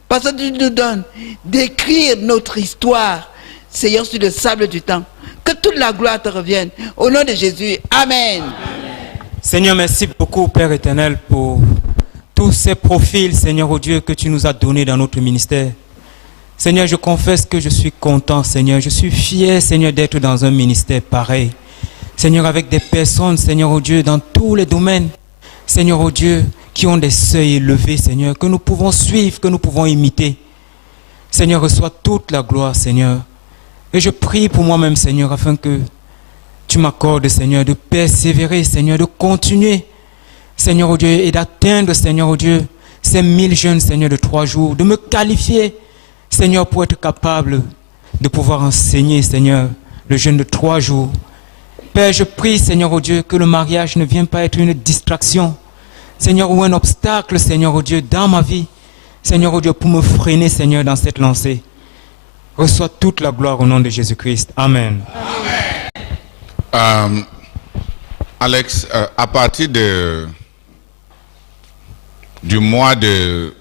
Parce que tu nous donnes d'écrire notre histoire, Seigneur, sur le sable du temps. Que toute la gloire te revienne. Au nom de Jésus. Amen. Seigneur, merci beaucoup, Père éternel, pour tous ces profils, Seigneur, oh Dieu, que tu nous as donnés dans notre ministère. Seigneur, je confesse que je suis content, Seigneur. Je suis fier, Seigneur, d'être dans un ministère pareil. Seigneur, avec des personnes, Seigneur, oh Dieu, dans tous les domaines, Seigneur, oh Dieu, qui ont des seuils élevés, Seigneur, que nous pouvons suivre, que nous pouvons imiter. Seigneur, reçois toute la gloire, Seigneur. Et je prie pour moi-même, Seigneur, afin que tu m'accordes, Seigneur, de persévérer, Seigneur, de continuer, Seigneur, oh Dieu, et d'atteindre, Seigneur, oh Dieu, ces 1000 jeunes, Seigneur, de 3 jours, de me qualifier, Seigneur, pour être capable de pouvoir enseigner, Seigneur, le jeûne de 3 jours. Père, je prie, Seigneur, oh Dieu, que le mariage ne vienne pas être une distraction, Seigneur, ou un obstacle, Seigneur, oh Dieu, dans ma vie, Seigneur, oh Dieu, pour me freiner, Seigneur, dans cette lancée. Reçois toute la gloire au nom de Jésus-Christ. Amen. Alex, à partir du mois de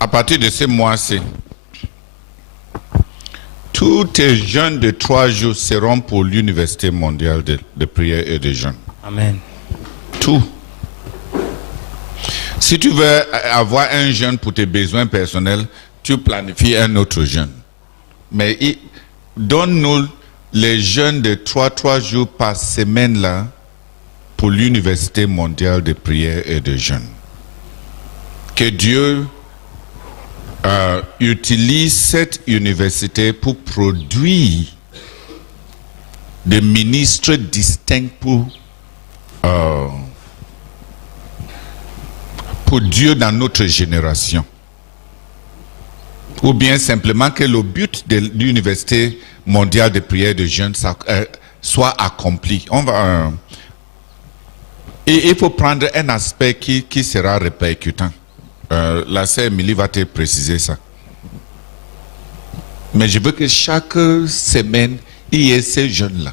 à partir de ce mois-ci, tous tes jeunes de 3 jours seront pour l'Université mondiale de prière et de jeûne. Amen. Tout. Si tu veux avoir un jeûne pour tes besoins personnels, tu planifies un autre jeûne. Mais donne-nous les jeûnes de 3 jours par semaine là pour l'Université mondiale de prière et de jeûne. Que Dieu utilise cette université pour produire des ministres distincts pour Dieu dans notre génération. Ou bien simplement que le but de l'Université mondiale de prière et de jeûne soit accompli. Et il faut prendre un aspect qui sera répercutant. La sœur Émilie va te préciser ça. Mais je veux que chaque semaine, il y ait ces jeunes-là.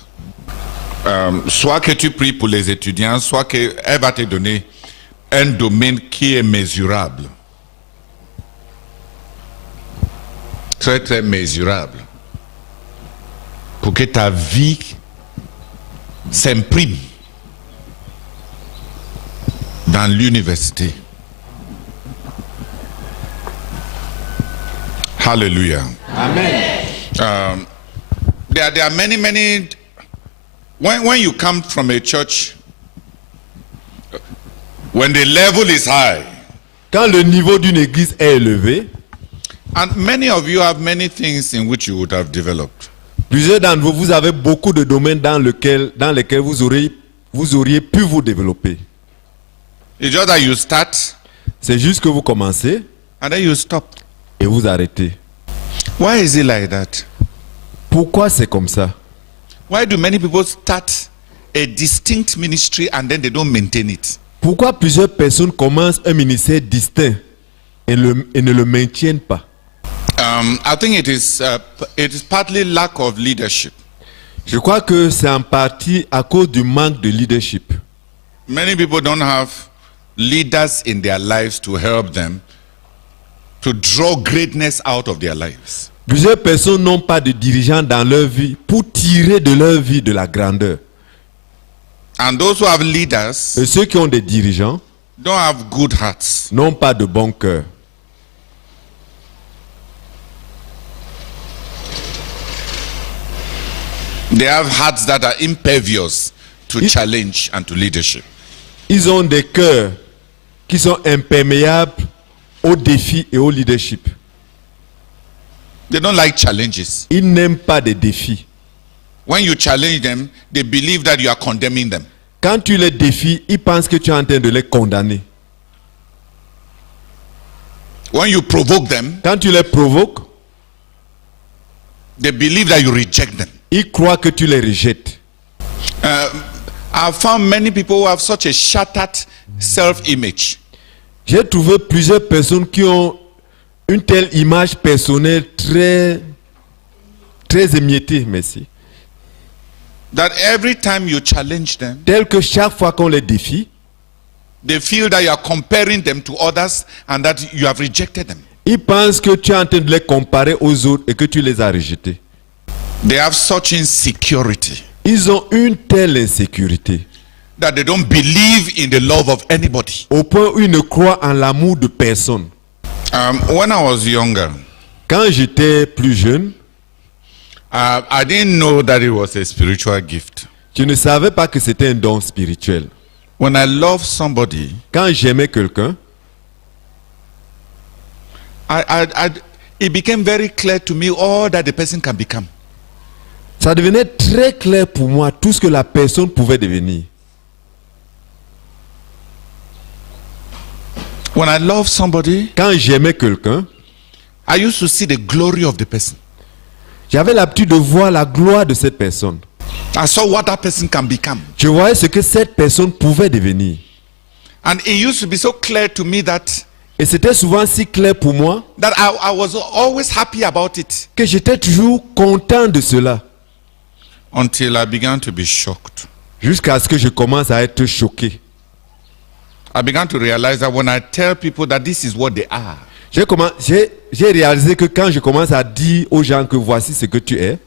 Soit que tu pries pour les étudiants, soit qu'elle va te donner un domaine qui est mesurable. Très, très mesurable. Pour que ta vie s'imprime dans l'université. Hallelujah. Amen. There are many. When you come from a church, when the level is high, Quand le niveau d'une église est élevé, and many of you have many things in which you would have developed. plusieurs d'entre vous, vous avez beaucoup de domaines dans lesquels vous auriez pu vous développer. It's just that you start C'est juste que vous commencez and then you stop. et vous arrêtez. Why is it like that? Pourquoi c'est comme ça? Why do many people start a distinct ministry and then they don't maintain it? Pourquoi plusieurs personnes commencent un ministère distinct et ne le maintiennent pas? I think it is partly lack of leadership. Je crois que c'est en partie à cause du manque de leadership. Many people don't have leaders in their lives to help them to draw greatness out of their lives. Plusieurs personnes n'ont pas de dirigeants dans leur vie pour tirer de leur vie de la grandeur. And those who have leaders Et ceux qui ont des dirigeants don't have good hearts. n'ont pas de bon cœur. They have hearts that are impervious to challenge and to leadership. Ils ont des cœurs qui sont imperméables aux défis et au leadership. They don't like challenges. Ils n'aiment pas des défis. When you challenge them, they believe that you are condemning them. Quand tu les défies, ils pensent que tu es en train de les condamner. When you provoke them, Quand tu les provoques, they believe that you reject them. ils croient que tu les rejettes. I've found many people who have such a shattered self-image. J'ai trouvé plusieurs personnes qui ont une telle image personnelle très émiettée, merci. That every time you challenge them, Telle que chaque fois qu'on les défie, They feel that you are comparing them to others and that you have rejected them. Ils pensent que tu es en train de les comparer aux autres et que tu les as rejetés. They have such insecurity Ils ont une telle insécurité that they don't believe in the love of anybody. au point où ils ne croient en l'amour de personne. When I was younger, Quand j'étais plus jeune, I didn't know that it was a spiritual gift. je ne savais pas que c'était un don spirituel. When I love somebody, Quand j'aimais quelqu'un, it became very clear to me all that the person can become. ça devenait très clair pour moi tout ce que la personne pouvait devenir. When I love somebody, Quand j'aimais quelqu'un, I used to see the glory of the person. j'avais l'habitude de voir la gloire de cette personne. I saw what that person can become. Je voyais ce que cette personne pouvait devenir. And it used to be so clear to me that Et c'était souvent si clair pour moi I was always happy about it que j'étais toujours content de cela. until I began to be shocked. Jusqu'à ce que je commence à être choqué. I began to realize that when I tell people that this is what they are, J'ai réalisé que quand je commence à dire aux gens que voici ce que tu es,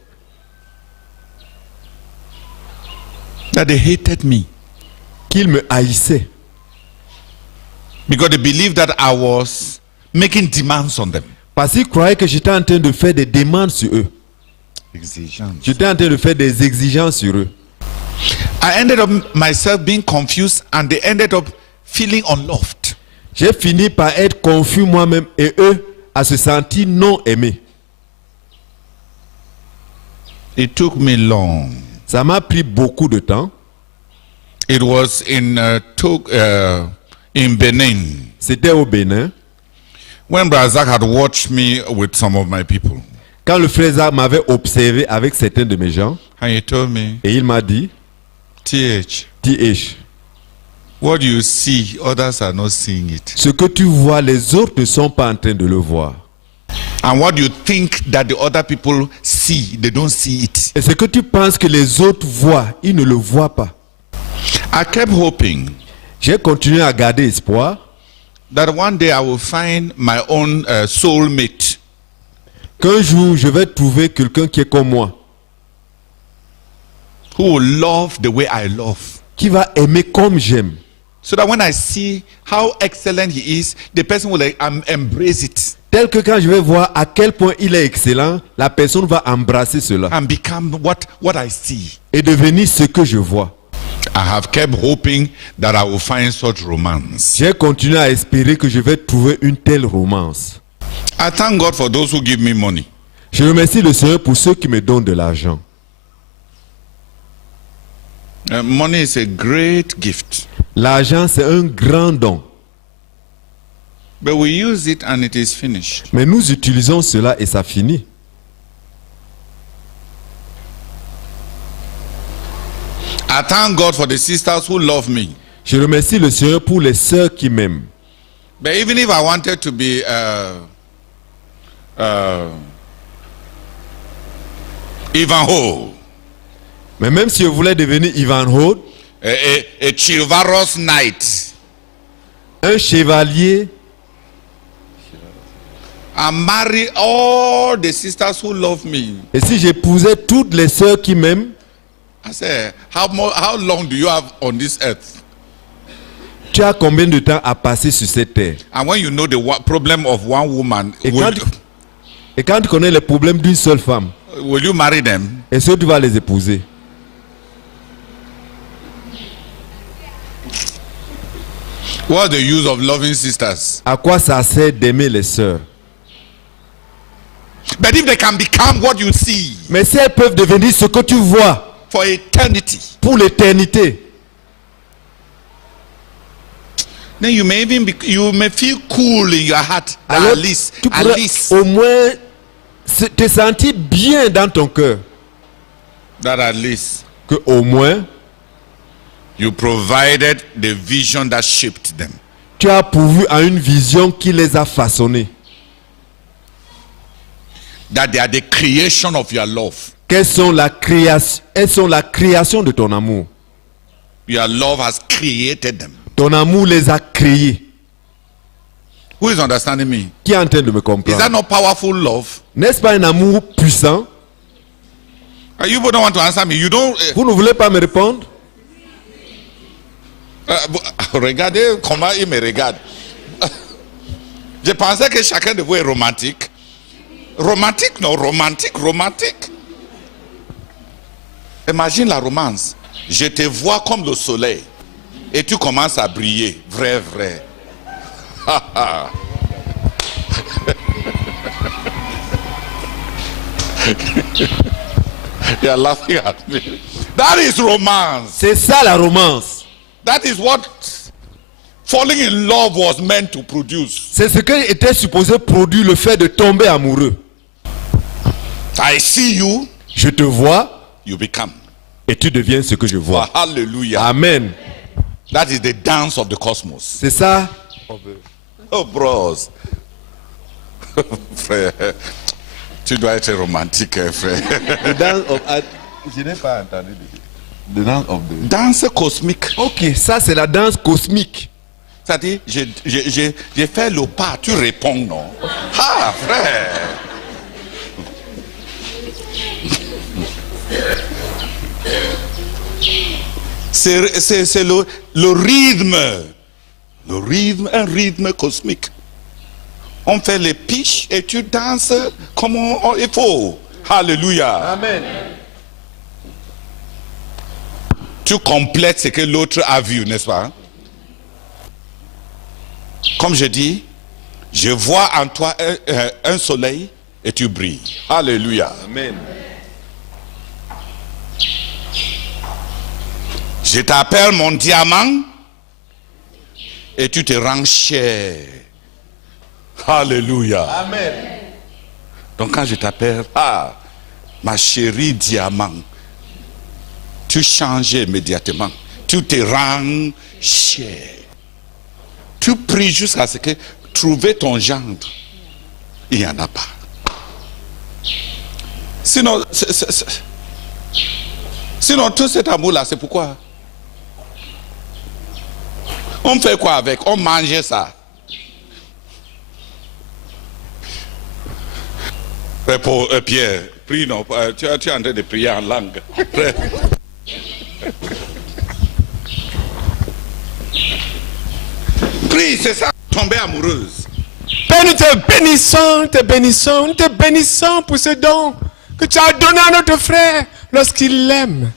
that they hated me qu'ils me haïssaient. because they believed that I was making demands on them. Parce qu'ils croyaient que j'étais en train de faire des demandes sur eux. Exigeance. J'étais en train de faire des exigences sur eux. I ended up myself being confused and they ended up feeling unloved. J'ai fini par être confus moi-même et eux à se sentir non aimés. It took me long. Ça m'a pris beaucoup de temps. It was in Benin C'était au Bénin. when Brazak had watched me with some of my people. Quand le frère Zach m'avait observé avec certains de mes gens, And he told me, et il m'a dit, TH, TH, what you see, others are not seeing it. ce que tu vois, les autres ne sont pas en train de le voir. And what you think that the other people see, they don't see it. Et ce que tu penses que les autres voient, ils ne le voient pas. I kept hoping J'ai continué à garder espoir that one day I will find my own soulmate qu'un jour je vais trouver quelqu'un qui est comme moi, who will love the way I love. qui va aimer comme j'aime. So that when I see how excellent he is, the person will embrace it Tel que quand je vais voir à quel point il est excellent, la personne va embrasser cela and become what I see. et devenir ce que je vois. I have kept hoping that I will find such romance. J'ai continué à espérer que je vais trouver une telle romance. I thank God for those who give me money. Je remercie le Seigneur pour ceux qui me donnent de l'argent. Money is a great gift. L'argent, c'est un grand don. But we use it and it is finished. Mais nous utilisons cela et ça finit. I thank God for the sisters who love me. Je remercie le Seigneur pour les sœurs qui m'aiment. But even if I wanted to be Ivanhoe, Mais même si je voulais devenir Ivanhoe, a chivalrous knight, un chevalier, and marry all the sisters who love me, et si j'épousais toutes les sœurs qui m'aiment, I say, how long do you have on this earth? tu as combien de temps à passer sur cette terre? And when you know the problem of one woman, Et quand tu connais les problèmes d'une seule femme, will you marry them? est-ce que tu vas les épouser? What's the use of loving sisters? À quoi ça sert d'aimer les sœurs? But if they can become what you see Mais si elles peuvent devenir ce que tu vois for eternity, pour l'éternité, then you may even you may feel cool in your heart. That alors at least, tu at pourrais least, au moins te sentir bien dans ton cœur. that at least Que au moins you provided the vision that shaped them. tu as pourvu à une vision qui les a façonnés. That they are the creation of your love. Elles sont la création de ton amour. Your love has created them. Ton amour les a créés. Who is understanding me? Qui est en train de me Is that comprendre? not powerful love? N'est-ce pas un amour puissant? You don't want to answer me. You don't. Vous ne voulez pas me répondre? Regardez comment il me regarde. Je pensais que chacun de vous est romantique. Romantique, non, romantique. Imagine la romance. Je te vois comme le soleil et tu commences à briller. Vrai. You are laughing at me. That is romance. C'est ça la romance. That is what falling in love was meant to produce. C'est ce qui était supposé produire le fait de tomber amoureux. I see you, Je te vois you become. et tu deviens ce que je vois. Hallelujah. Amen. That is the dance of the cosmos. C'est ça. Oh, bros. Frère, tu dois être romantique, hein, frère. The dance of... Je n'ai pas entendu. The dance of the... Danse cosmique. Ok, ça c'est la danse cosmique. C'est-à-dire, j'ai fait le pas, tu réponds non. Ah, frère. C'est le rythme. Le rythme, un rythme cosmique. On fait les piches et tu danses comme il faut. Alléluia. Amen. Tu complètes ce que l'autre a vu, n'est-ce pas? Comme je dis, je vois en toi un soleil et tu brilles. Alléluia. Amen. Je t'appelle mon diamant et tu te rends cher. Alléluia. Amen. Donc quand je t'appelle, ma chérie diamant, tu changes immédiatement. Tu te rends cher. Tu pries jusqu'à ce que trouver ton gendre, il n'y en a pas. Sinon, sinon tout cet amour-là, c'est pourquoi? On fait quoi avec? On mange ça. Pierre, prie non, tu es en train de prier en langue. Prie, c'est ça, tomber amoureuse. Père, nous te bénissons pour ce don que tu as donné à notre frère lorsqu'il l'aime.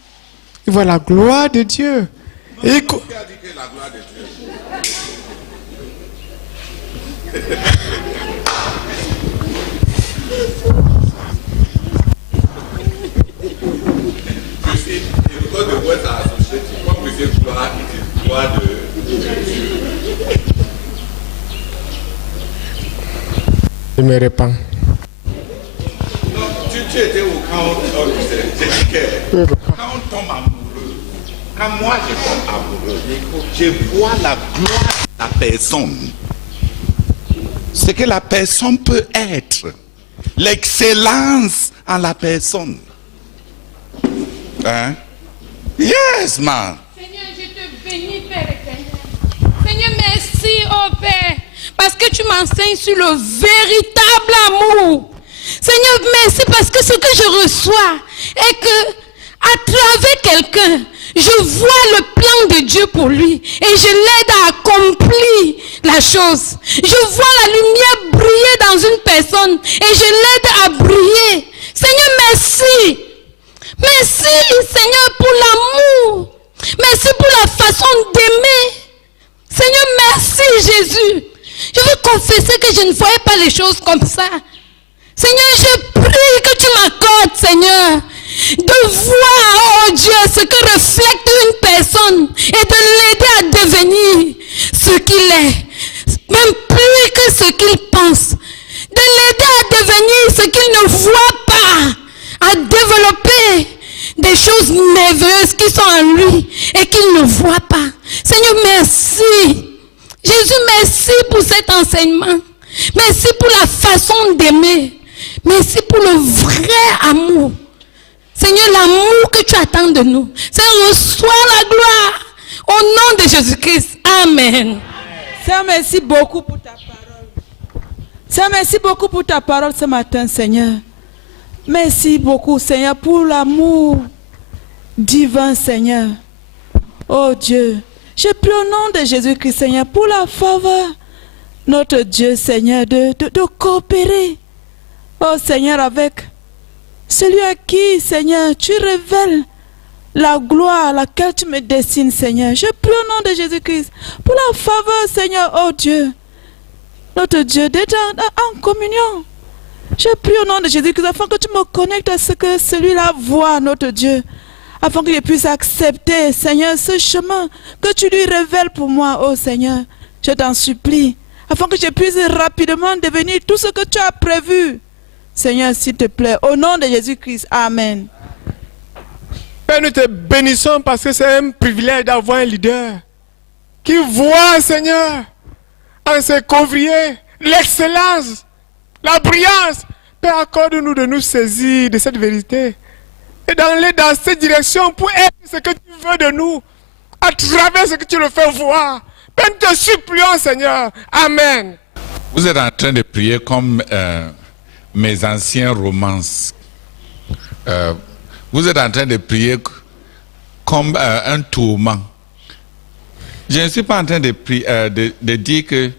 Il voit la gloire de Dieu. Et Qui a dit que la gloire de Dieu? You see, because the words are associated, when we say gloire, it is gloire de Dieu. je me répands. Non, tu étais où quand on disait, j'ai dit que quand on tombe amoureux, quand moi je tombe amoureux, je vois la gloire de la personne. Ce que la personne peut être. L'excellence en la personne. Hein? Yes, man. Seigneur, je te bénis, Père éternel. Seigneur, merci, oh Père, parce que tu m'enseignes sur le véritable amour. Seigneur, merci parce que ce que je reçois est que, à travers quelqu'un, je vois le plan de Dieu pour lui et je l'aide à accomplir la chose. Je vois la lumière briller dans une personne et je l'aide à briller. Seigneur, merci. Merci, Seigneur, pour l'amour. Merci pour la façon d'aimer. Seigneur, merci, Jésus. Je veux confesser que je ne voyais pas les choses comme ça. Seigneur, je prie que tu m'accordes, Seigneur, de voir, oh Dieu, ce que reflète une personne et de l'aider à devenir ce qu'il est, même plus que ce qu'il pense. De l'aider à devenir ce qu'il ne voit pas, à développer des choses merveilleuses qui sont en lui et qu'il ne voit pas. Seigneur, merci. Jésus, merci pour cet enseignement. Merci pour la façon d'aimer. Merci pour le vrai amour. Seigneur, l'amour que tu attends de nous. Seigneur, reçois la gloire au nom de Jésus-Christ. Amen. Seigneur, merci beaucoup pour ta parole. Seigneur, merci beaucoup pour ta parole ce matin, Seigneur. Merci beaucoup, Seigneur, pour l'amour divin, Seigneur. Oh Dieu, je prie au nom de Jésus-Christ, Seigneur, pour la faveur, notre Dieu, Seigneur, de coopérer. Oh Seigneur, avec celui à qui, Seigneur, tu révèles la gloire à laquelle tu me destines, Seigneur. Je prie au nom de Jésus-Christ pour la faveur, Seigneur, oh Dieu, notre Dieu, d'être en communion. Je prie au nom de Jésus-Christ afin que tu me connectes à ce que celui-là voit, notre Dieu, afin que je puisse accepter, Seigneur, ce chemin que tu lui révèles pour moi, oh Seigneur. Je t'en supplie, afin que je puisse rapidement devenir tout ce que tu as prévu. Seigneur, s'il te plaît, au nom de Jésus-Christ, Amen. Père, nous te bénissons parce que c'est un privilège d'avoir un leader qui voit, Seigneur, en ses conviés, l'excellence, la brillance. Père, accorde-nous de nous saisir de cette vérité et d'aller dans cette direction pour être ce que tu veux de nous, à travers ce que tu le fais voir. Père, nous te supplions, Seigneur. Amen. Vous êtes en train de prier comme mes anciens romances. Vous êtes en train de prier comme un tourment. Je ne suis pas en train de, de dire que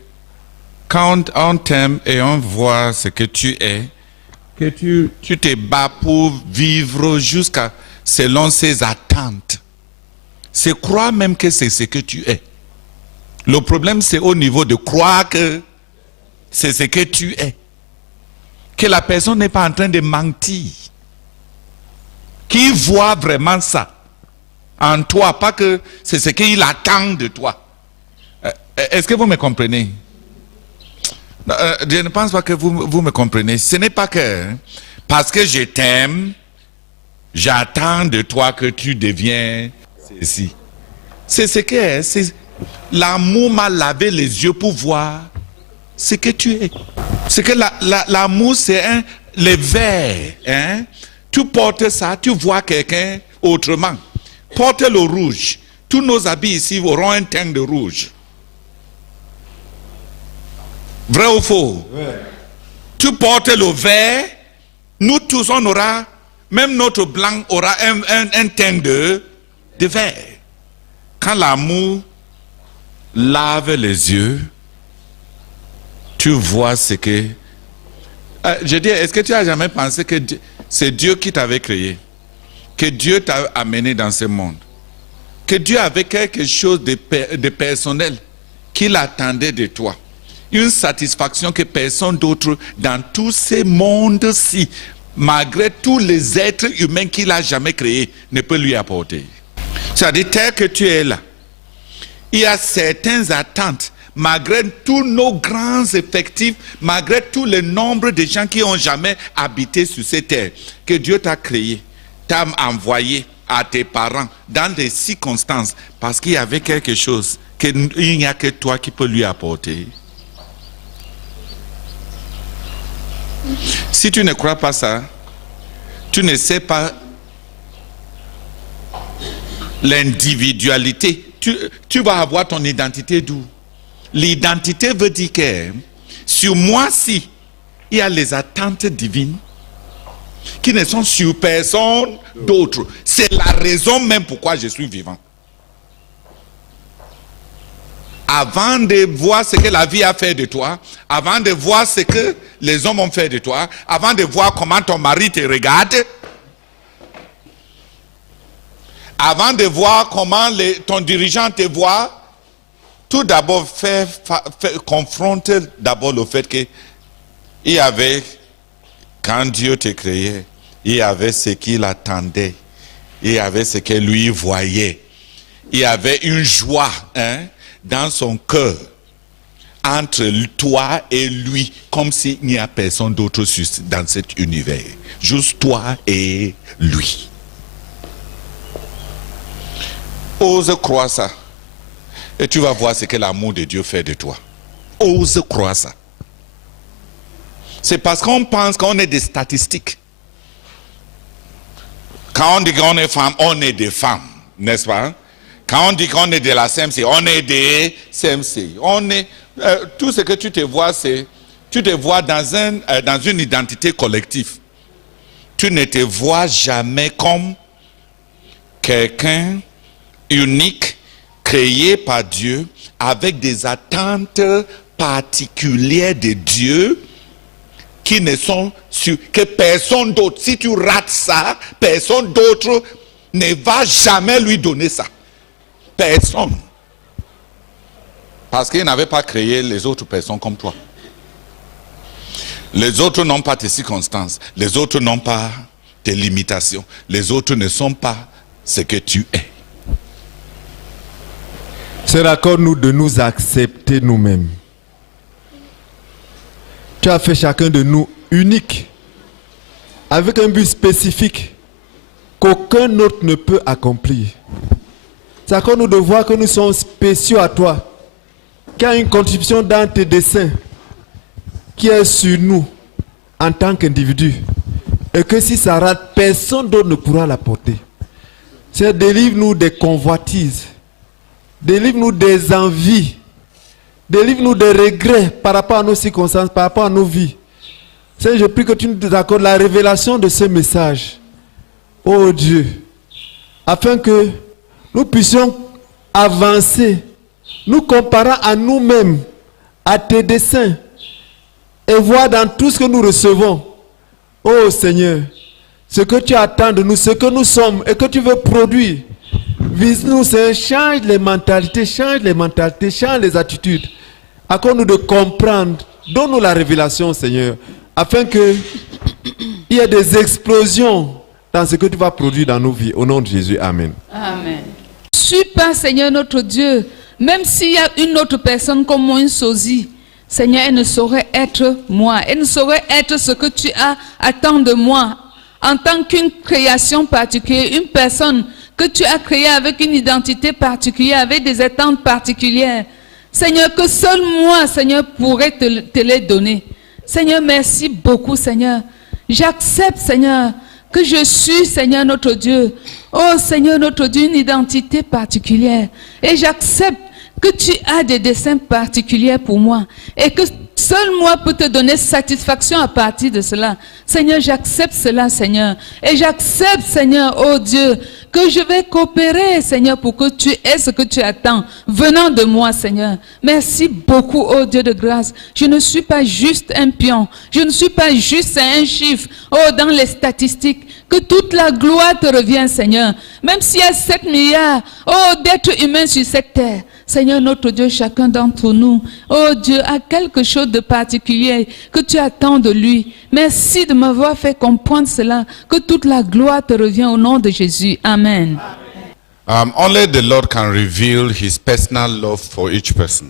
quand on t'aime et on voit ce que tu es, que tu te bats pour vivre jusqu'à selon ses attentes. C'est croire même que c'est ce que tu es. Le problème, c'est au niveau de croire que c'est ce que tu es. Que la personne n'est pas en train de mentir. Qui voit vraiment ça en toi, pas que c'est ce qu'il attend de toi. Est-ce que vous me comprenez? Je ne pense pas que vous me comprenez. Ce n'est pas que parce que je t'aime, j'attends de toi que tu deviens ceci. C'est ce que c'est. L'amour m'a lavé les yeux pour voir ce que tu es. C'est que l'amour, c'est le vert. Hein? Tu portes ça, tu vois quelqu'un autrement. Porte le rouge. Tous nos habits ici auront un teint de rouge. Vrai ou faux? Ouais. Tu portes le vert, nous tous on aura, même notre blanc aura un teint de vert. Quand l'amour lave les yeux, tu vois ce que... je dis, est-ce que tu as jamais pensé que c'est Dieu qui t'avait créé? Que Dieu t'a amené dans ce monde? Que Dieu avait quelque chose de personnel qu'il attendait de toi? Une satisfaction que personne d'autre dans tous ces mondes-ci, malgré tous les êtres humains qu'il a jamais créés, ne peut lui apporter. C'est-à-dire, tel que tu es là, il y a certaines attentes, malgré tous nos grands effectifs, malgré tout le nombre de gens qui n'ont jamais habité sur cette terre, que Dieu t'a créé, t'a envoyé à tes parents dans des circonstances, parce qu'il y avait quelque chose qu'il n'y a que toi qui peux lui apporter. Si tu ne crois pas ça, tu ne sais pas l'individualité. Tu vas avoir ton identité d'où? L'identité veut dire que sur moi-ci, il y a les attentes divines qui ne sont sur personne d'autre. C'est la raison même pourquoi je suis vivant. Avant de voir ce que la vie a fait de toi, avant de voir ce que les hommes ont fait de toi, avant de voir comment ton mari te regarde, avant de voir comment ton dirigeant te voit, tout d'abord confronte d'abord le fait que il y avait, quand Dieu te créait, il y avait ce qu'il attendait, il y avait ce que lui voyait, il y avait une joie, hein, dans son cœur, entre toi et lui, comme s'il n'y a personne d'autre dans cet univers. Juste toi et lui. Ose croire ça. Et tu vas voir ce que l'amour de Dieu fait de toi. Ose croire ça. C'est parce qu'on pense qu'on est des statistiques. Quand on dit qu'on est femme, on est des femmes, n'est-ce pas? Quand on dit qu'on est de la CMC, on est des CMC. Tout ce que tu te vois, c'est tu te vois dans une identité collective. Tu ne te vois jamais comme quelqu'un unique, créé par Dieu, avec des attentes particulières de Dieu qui ne sont sur que personne d'autre. Si tu rates ça, personne d'autre ne va jamais lui donner ça. Personne. Parce qu'il n'avait pas créé les autres personnes comme toi. Les autres n'ont pas tes circonstances. Les autres n'ont pas tes limitations. Les autres ne sont pas ce que tu es. Seigneur, accorde-nous de nous accepter nous-mêmes. Tu as fait chacun de nous unique, avec un but spécifique qu'aucun autre ne peut accomplir. C'est accorde-nous de voir que nous sommes spéciaux à toi, qu'il y a une contribution dans tes desseins qui est sur nous en tant qu'individu, et que si ça rate, personne d'autre ne pourra la porter. Seigneur, délivre-nous des convoitises, délivre-nous des envies, délivre-nous des regrets par rapport à nos circonstances, par rapport à nos vies. Seigneur, je prie que tu nous accordes la révélation de ce message, ô Dieu, afin que nous puissions avancer, nous comparant à nous-mêmes, à tes desseins, et voir dans tout ce que nous recevons, ô Seigneur, ce que tu attends de nous, ce que nous sommes et que tu veux produire. Vise-nous, Seigneur, change les mentalités, change les attitudes. Accorde-nous de comprendre, donne-nous la révélation, Seigneur, afin qu'il y ait des explosions dans ce que tu vas produire dans nos vies. Au nom de Jésus, Amen. Amen. Je ne suis pas, Seigneur, notre Dieu. Même s'il y a une autre personne comme moi, une sosie, Seigneur, elle ne saurait être moi. Elle ne saurait être ce que tu attends de moi. En tant qu'une création particulière, une personne que tu as créée avec une identité particulière, avec des attentes particulières. Seigneur, que seul moi, Seigneur, pourrait te les donner. Seigneur, merci beaucoup, Seigneur. J'accepte, Seigneur, que je suis, Seigneur, notre Dieu. Oh, Seigneur, notre Dieu, une identité particulière. Et j'accepte que tu as des desseins particuliers pour moi. Et que seul moi peux te donner satisfaction à partir de cela. Seigneur, j'accepte cela, Seigneur. Et j'accepte, Seigneur, oh Dieu, que je vais coopérer, Seigneur, pour que tu aies ce que tu attends, venant de moi, Seigneur. Merci beaucoup, oh Dieu de grâce. Je ne suis pas juste un pion. Je ne suis pas juste un chiffre, oh, dans les statistiques. Que toute la gloire te revient, Seigneur. Même s'il y a 7 milliards, oh, d'êtres humains sur cette terre. Seigneur, notre Dieu, chacun d'entre nous, oh Dieu, a quelque chose de particulier que tu attends de lui. Merci de m'avoir fait comprendre cela. Que toute la gloire te revient au nom de Jésus. Amen. Only the Lord can reveal his personal love for each person.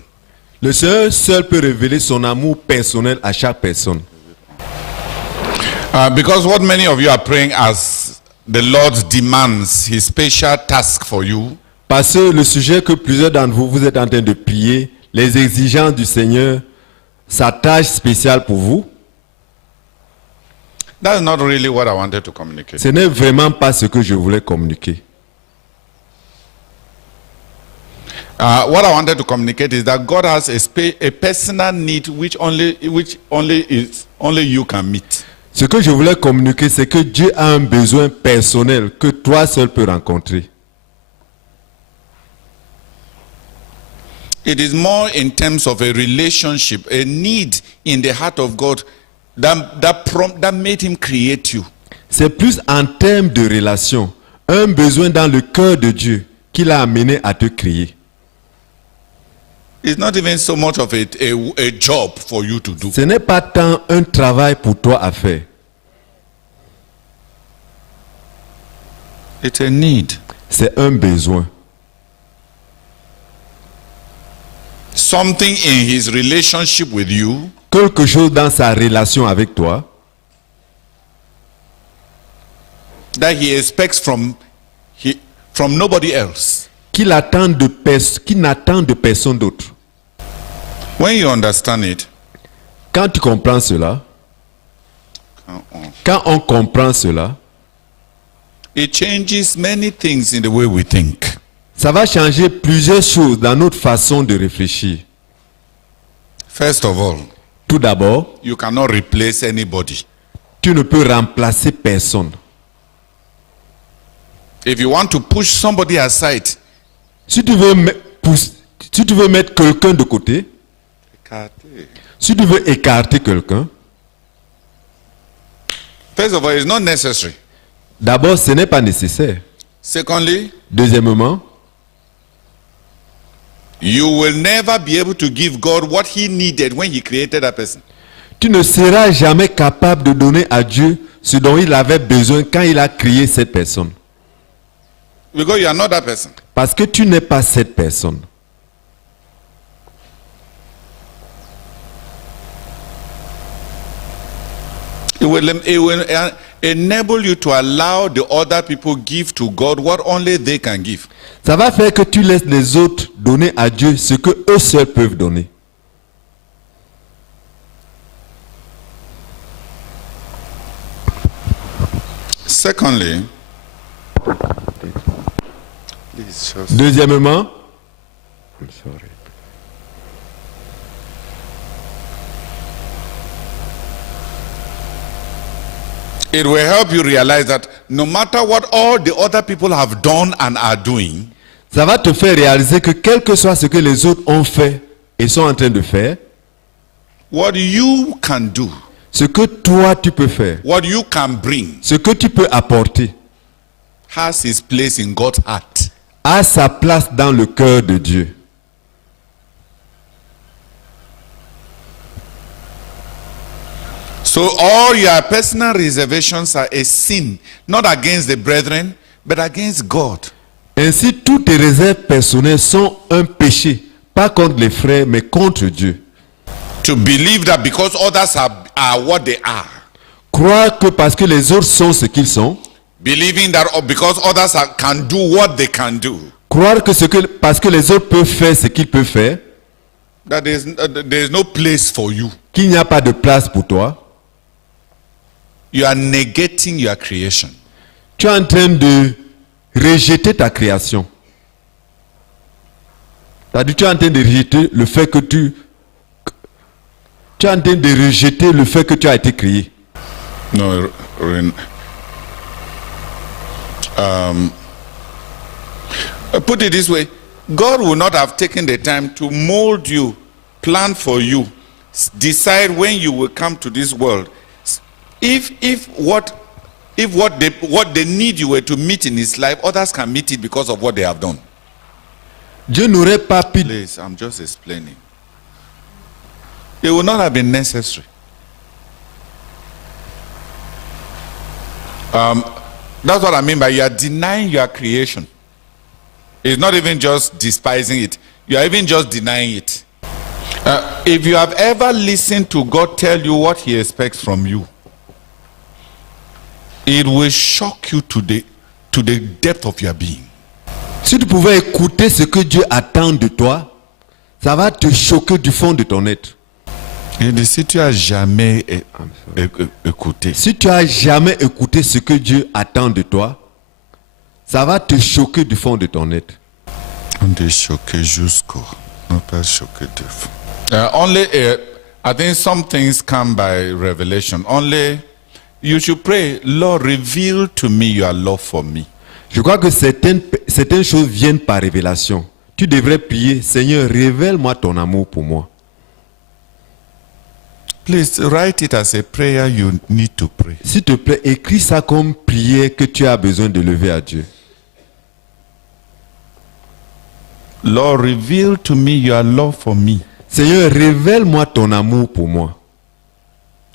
Le Seigneur seul peut révéler son amour personnel à chaque personne. Because what many of you are praying as the Lord demands his special task for you. Parce que le sujet que plusieurs d'entre vous, vous êtes en train de prier, les exigences du Seigneur, sa tâche spéciale pour vous. That's not really what I wanted to communicate. Ce n'est vraiment pas ce que je voulais communiquer. What I wanted to communicate is that God has a personal need which only you can meet. Ce que je voulais communiquer, c'est que Dieu a un besoin personnel que toi seul peux rencontrer. It is more in terms of a relationship, a need in the heart of God that made him create you. C'est plus en termes de relation, un besoin dans le cœur de Dieu qui l'a amené à te créer. It's not even so much of a job for you to do. Ce n'est pas tant un travail pour toi à faire. It's a need. C'est un besoin. Something in his relationship with you. Quelque chose dans sa relation avec toi. That he expects from nobody else. Qui n'attend de personne d'autre. When you understand it, quand tu comprends cela, quand on comprend cela, it changes many things in the way we think. Ça va changer plusieurs choses dans notre façon de réfléchir. First of all, Tout d'abord, you cannot replace anybody. tu ne peux remplacer personne. If you want to push somebody aside, Si tu veux mettre quelqu'un de côté, si tu veux écarter quelqu'un, first of all, it's not necessary. d'abord, ce n'est pas nécessaire. Secondly, Deuxièmement, you will never be able to give God what he needed when he created that person. tu ne seras jamais capable de donner à Dieu ce dont il avait besoin quand il a créé cette personne. Because you are not that person. Parce que tu n'es pas cette personne. It will enable you to allow the other people give to God what only they can give. Ça va faire que tu laisses les autres donner à Dieu ce que eux seuls peuvent donner. Secondly, Please just. Deuxièmement, I'm sorry. it will help you realize that no matter what all the other people have done and are doing, ça va te faire réaliser que quel que soit ce que les autres ont fait et sont en train de faire, what you can do, ce que toi tu peux faire, what you can bring, ce que tu peux apporter, has its place in God's heart. a sa place dans le cœur de Dieu. So all your personal reservations are a sin, not against the brethren, but against God. Ainsi, toutes tes réserves personnelles sont un péché, pas contre les frères, mais contre Dieu. To believe that because others are what they are, Croire que parce que les autres sont ce qu'ils sont, believing that because others can do what they can do, croire que parce que les autres peuvent faire ce qu'ils peuvent faire, that there is no place for you. qu'il n'y a pas de place pour toi, You are negating your creation. tu es en train de rejeter ta création. C'est-à-dire, tu es en train de rejeter le fait que tu es en train de rejeter le fait que tu as été créé. No, put it this way, God will not have taken the time to mold you, plan for you, decide when you will come to this world. If what they need you were to meet in his life, others can meet it because of what they have done. Dieu n'aurait pas pu. Please, I'm just explaining. It would not have been necessary. That's what I mean by you are denying your creation. It's not even just despising it. You are even just denying it. If you have ever listened to God tell you what he expects from you, it will shock you to the depth of your being. Si tu pouvais écouter ce que Dieu attend de toi, ça va te choquer du fond de ton être. Et si tu as jamais écouté, Si tu as jamais écouté ce que Dieu attend de toi, ça va te choquer du fond de ton être. on est choqué jusqu'au, non pas choqué de fou. I think some things come by revelation. Only you should pray, Lord, reveal to me your love for me. Je crois que certaines choses viennent par révélation. Tu devrais prier, Seigneur, révèle-moi ton amour pour moi. Please write it as a prayer you need to pray. S'il te plaît, écris ça comme prière que tu as besoin de lever à Dieu. Lord, reveal to me your love for me. Seigneur, révèle-moi ton amour pour moi.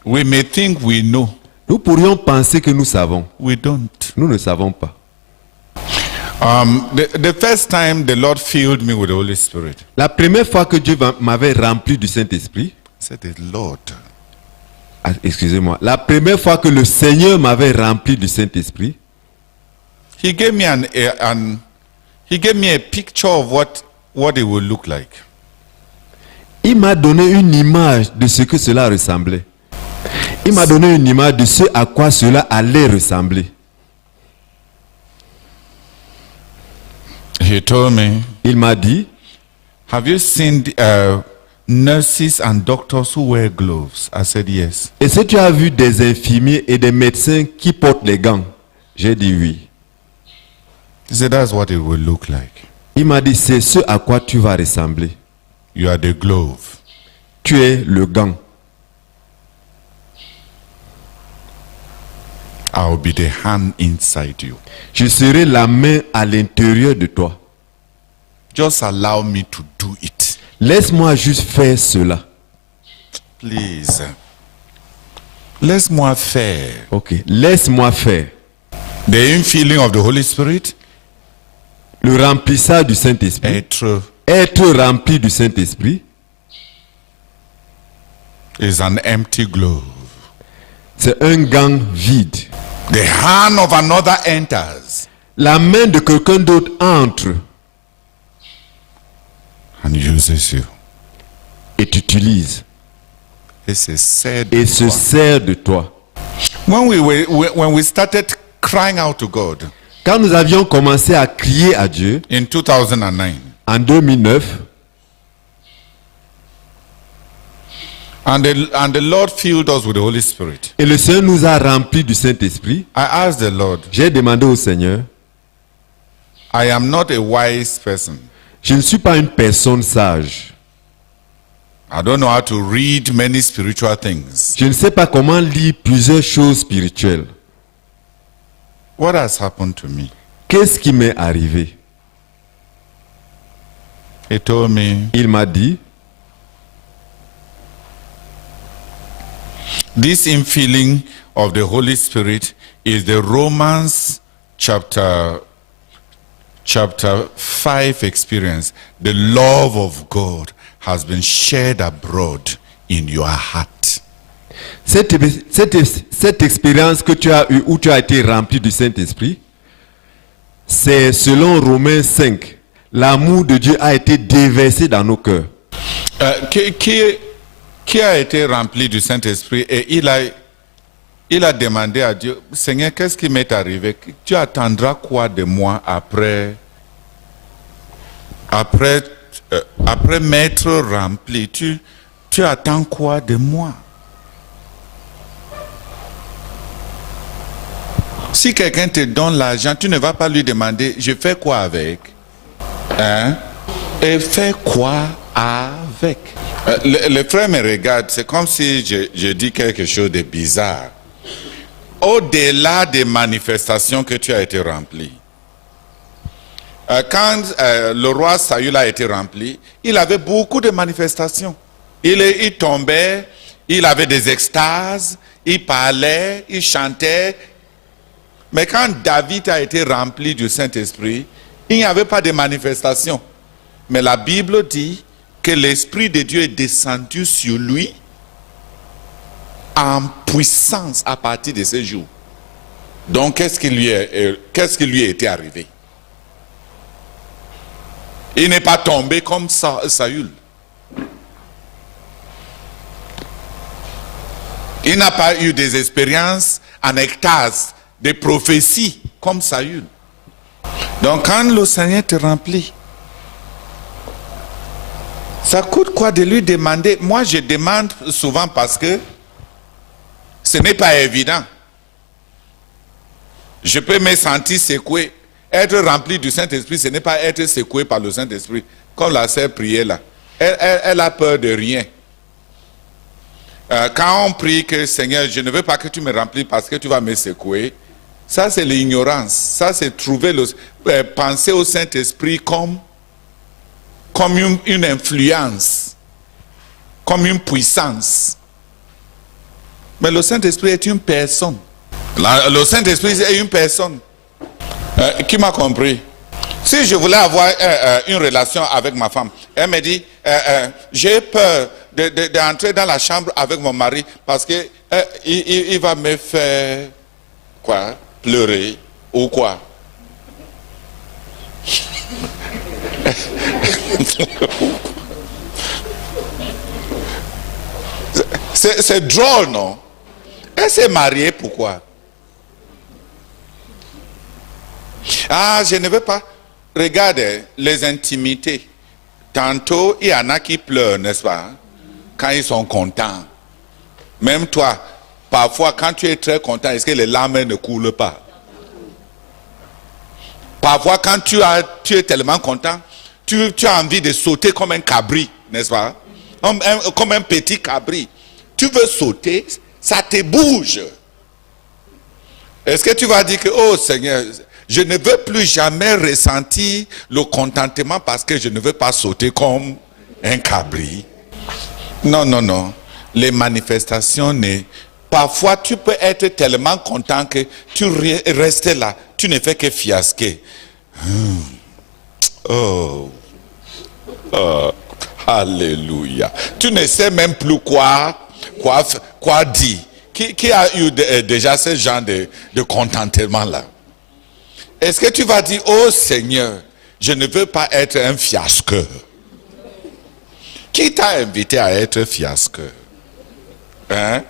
We may think we know. Nous pourrions penser que nous savons. We don't. Nous ne savons pas. The first time the Lord filled me with the Holy Spirit, La première fois que Dieu m'avait rempli du Saint-Esprit, I said, Lord, excusez-moi, la première fois que le Seigneur m'avait rempli du Saint-Esprit, he gave me a picture of what it would look like. il m'a donné une image de ce que cela ressemblait. Il m'a donné une image de ce à quoi cela allait ressembler. He told me, Il m'a dit, have you seen nurses and doctors who wear gloves? I said yes. est-ce que tu as vu des infirmiers et des médecins qui portent les gants? J'ai dit oui. He said, that's what it will look like. Il m'a dit, c'est ce à quoi tu vas ressembler. You are the glove. Tu es le gant. I'll be the hand inside you. Je serai la main à l'intérieur de toi. Just allow me to do it. Laisse-moi juste faire cela. Please. Laisse-moi faire. Ok, laisse-moi faire. The infilling of the Holy Spirit. Le remplissage du Saint-Esprit. Être rempli du Saint-Esprit. Is an empty glove. C'est un gant vide. The hand of another enters. La main de quelqu'un d'autre entre. And uses you. Et t'utilise. Et se sert de toi. When we started crying out to God. Quand nous avions commencé à crier à Dieu. In 2009. En 2009. And the Lord filled us with the Holy Spirit. Et le Seigneur nous a remplis du Saint-Esprit. I asked the Lord. J'ai demandé au Seigneur. I am not a wise person. Je ne suis pas une personne sage. I don't know how to read many spiritual things. Je ne sais pas comment lire plusieurs choses spirituelles. What has happened to me? Qu'est-ce qui m'est arrivé? He told me. Il m'a dit. This infilling of the Holy Spirit is the Romans chapter 5 experience. The love of God has been shed abroad in your heart. Cette expérience que tu as eue où tu as été rempli du Saint-Esprit, c'est selon Romains 5. L'amour de Dieu a été déversé dans nos cœurs. Qui a été rempli du Saint-Esprit et il a demandé à Dieu, Seigneur, qu'est-ce qui m'est arrivé? Tu attendras quoi de moi après m'être rempli? Tu attends quoi de moi? Si quelqu'un te donne l'argent, tu ne vas pas lui demander, je fais quoi avec? Hein? Et fais quoi avec? Le frère me regarde, c'est comme si je dis quelque chose de bizarre. Au-delà des manifestations que tu as été rempli. Quand le roi Saül a été rempli, il avait beaucoup de manifestations. Il tombait, il avait des extases, il parlait, il chantait. Mais quand David a été rempli du Saint-Esprit, il n'y avait pas de manifestation. Mais la Bible dit que l'Esprit de Dieu est descendu sur lui en puissance à partir de ce jour. Donc, qu'est-ce qui lui était arrivé? Il n'est pas tombé comme Saül. Il n'a pas eu des expériences en extase, des prophéties comme Saül. Donc, quand le Seigneur te remplit, ça coûte quoi de lui demander? Moi, je demande souvent parce que ce n'est pas évident. Je peux me sentir secoué. Être rempli du Saint-Esprit, ce n'est pas être secoué par le Saint-Esprit. Comme la sœur priait là. Elle a peur de rien. Quand on prie que Seigneur, je ne veux pas que tu me remplis parce que tu vas me secouer. Ça, c'est l'ignorance. Ça, c'est penser au Saint-Esprit comme une influence, comme une puissance. Mais le Saint-Esprit est une personne. Le Saint-Esprit est une personne. Qui m'a compris? Si je voulais avoir une relation avec ma femme, elle me dit, j'ai peur d'entrer dans la chambre avec mon mari parce que il va me faire quoi? Pleurer ou quoi? C'est drôle, non? Elle s'est mariée, pourquoi? Ah, je ne veux pas. regarde les intimités. Tantôt, il y en a qui pleurent, n'est-ce pas, quand ils sont contents. Même toi, parfois, quand tu es très content, est-ce que les larmes ne coulent pas? Parfois, quand tu es tellement content, tu as envie de sauter comme un cabri, n'est-ce pas? Comme un petit cabri. Tu veux sauter, ça te bouge. Est-ce que tu vas dire que, oh Seigneur, je ne veux plus jamais ressentir le contentement parce que je ne veux pas sauter comme un cabri? Non, non, non. Les manifestations, parfois tu peux être tellement content que tu restes là. Tu ne fais que fiasquer. Oh. Oh. Alléluia. Tu ne sais même plus quoi dire. Qui a eu déjà ce genre de contentement là? Est-ce que tu vas dire, oh Seigneur, je ne veux pas être un fiasqueur? Qui t'a invité à être fiasqueur? Hein?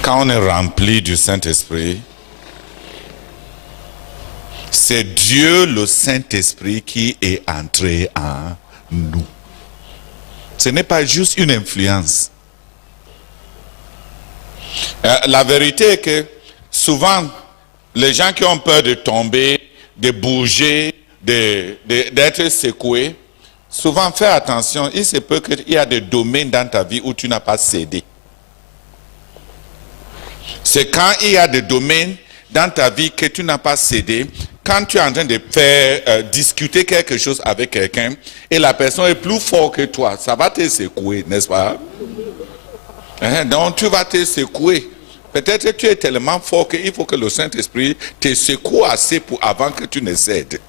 Quand on est rempli du Saint-Esprit, c'est Dieu le Saint-Esprit qui est entré en nous. Ce n'est pas juste une influence. La vérité est que souvent, les gens qui ont peur de tomber, de bouger, d'être secoués, souvent fais attention, il se peut qu'il y a des domaines dans ta vie où tu n'as pas cédé. C'est quand il y a des domaines dans ta vie que tu n'as pas cédé, quand tu es en train de faire discuter quelque chose avec quelqu'un et la personne est plus forte que toi, ça va te secouer, n'est-ce pas? Donc tu vas te secouer. Peut-être que tu es tellement fort qu'il faut que le Saint-Esprit te secoue assez avant que tu ne cèdes.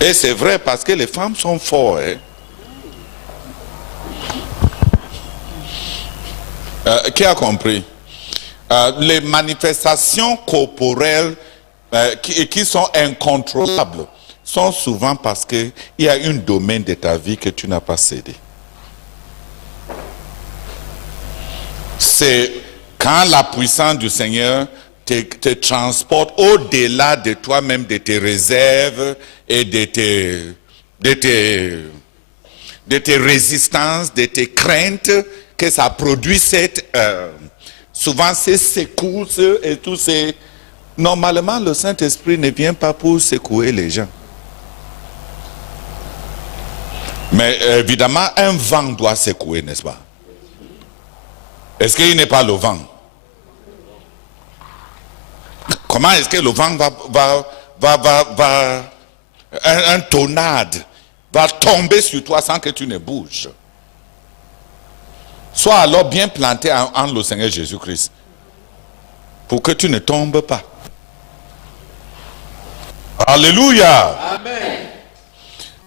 Et c'est vrai parce que les femmes sont fortes. Qui a compris? Les manifestations corporelles qui sont incontrôlables sont souvent parce qu'il y a un domaine de ta vie que tu n'as pas cédé. C'est quand la puissance du Seigneur te transporte au-delà de toi-même, de tes réserves et de tes résistances, de tes craintes, que ça produit souvent ces secousses et tous ces... Normalement, le Saint-Esprit ne vient pas pour secouer les gens. Mais évidemment, un vent doit secouer, n'est-ce pas? Est-ce qu'il n'est pas le vent? Comment est-ce que le vent un tornade va tomber sur toi sans que tu ne bouges? Sois alors bien planté en le Seigneur Jésus-Christ pour que tu ne tombes pas. Alléluia. Amen.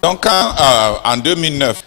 Donc en 2009,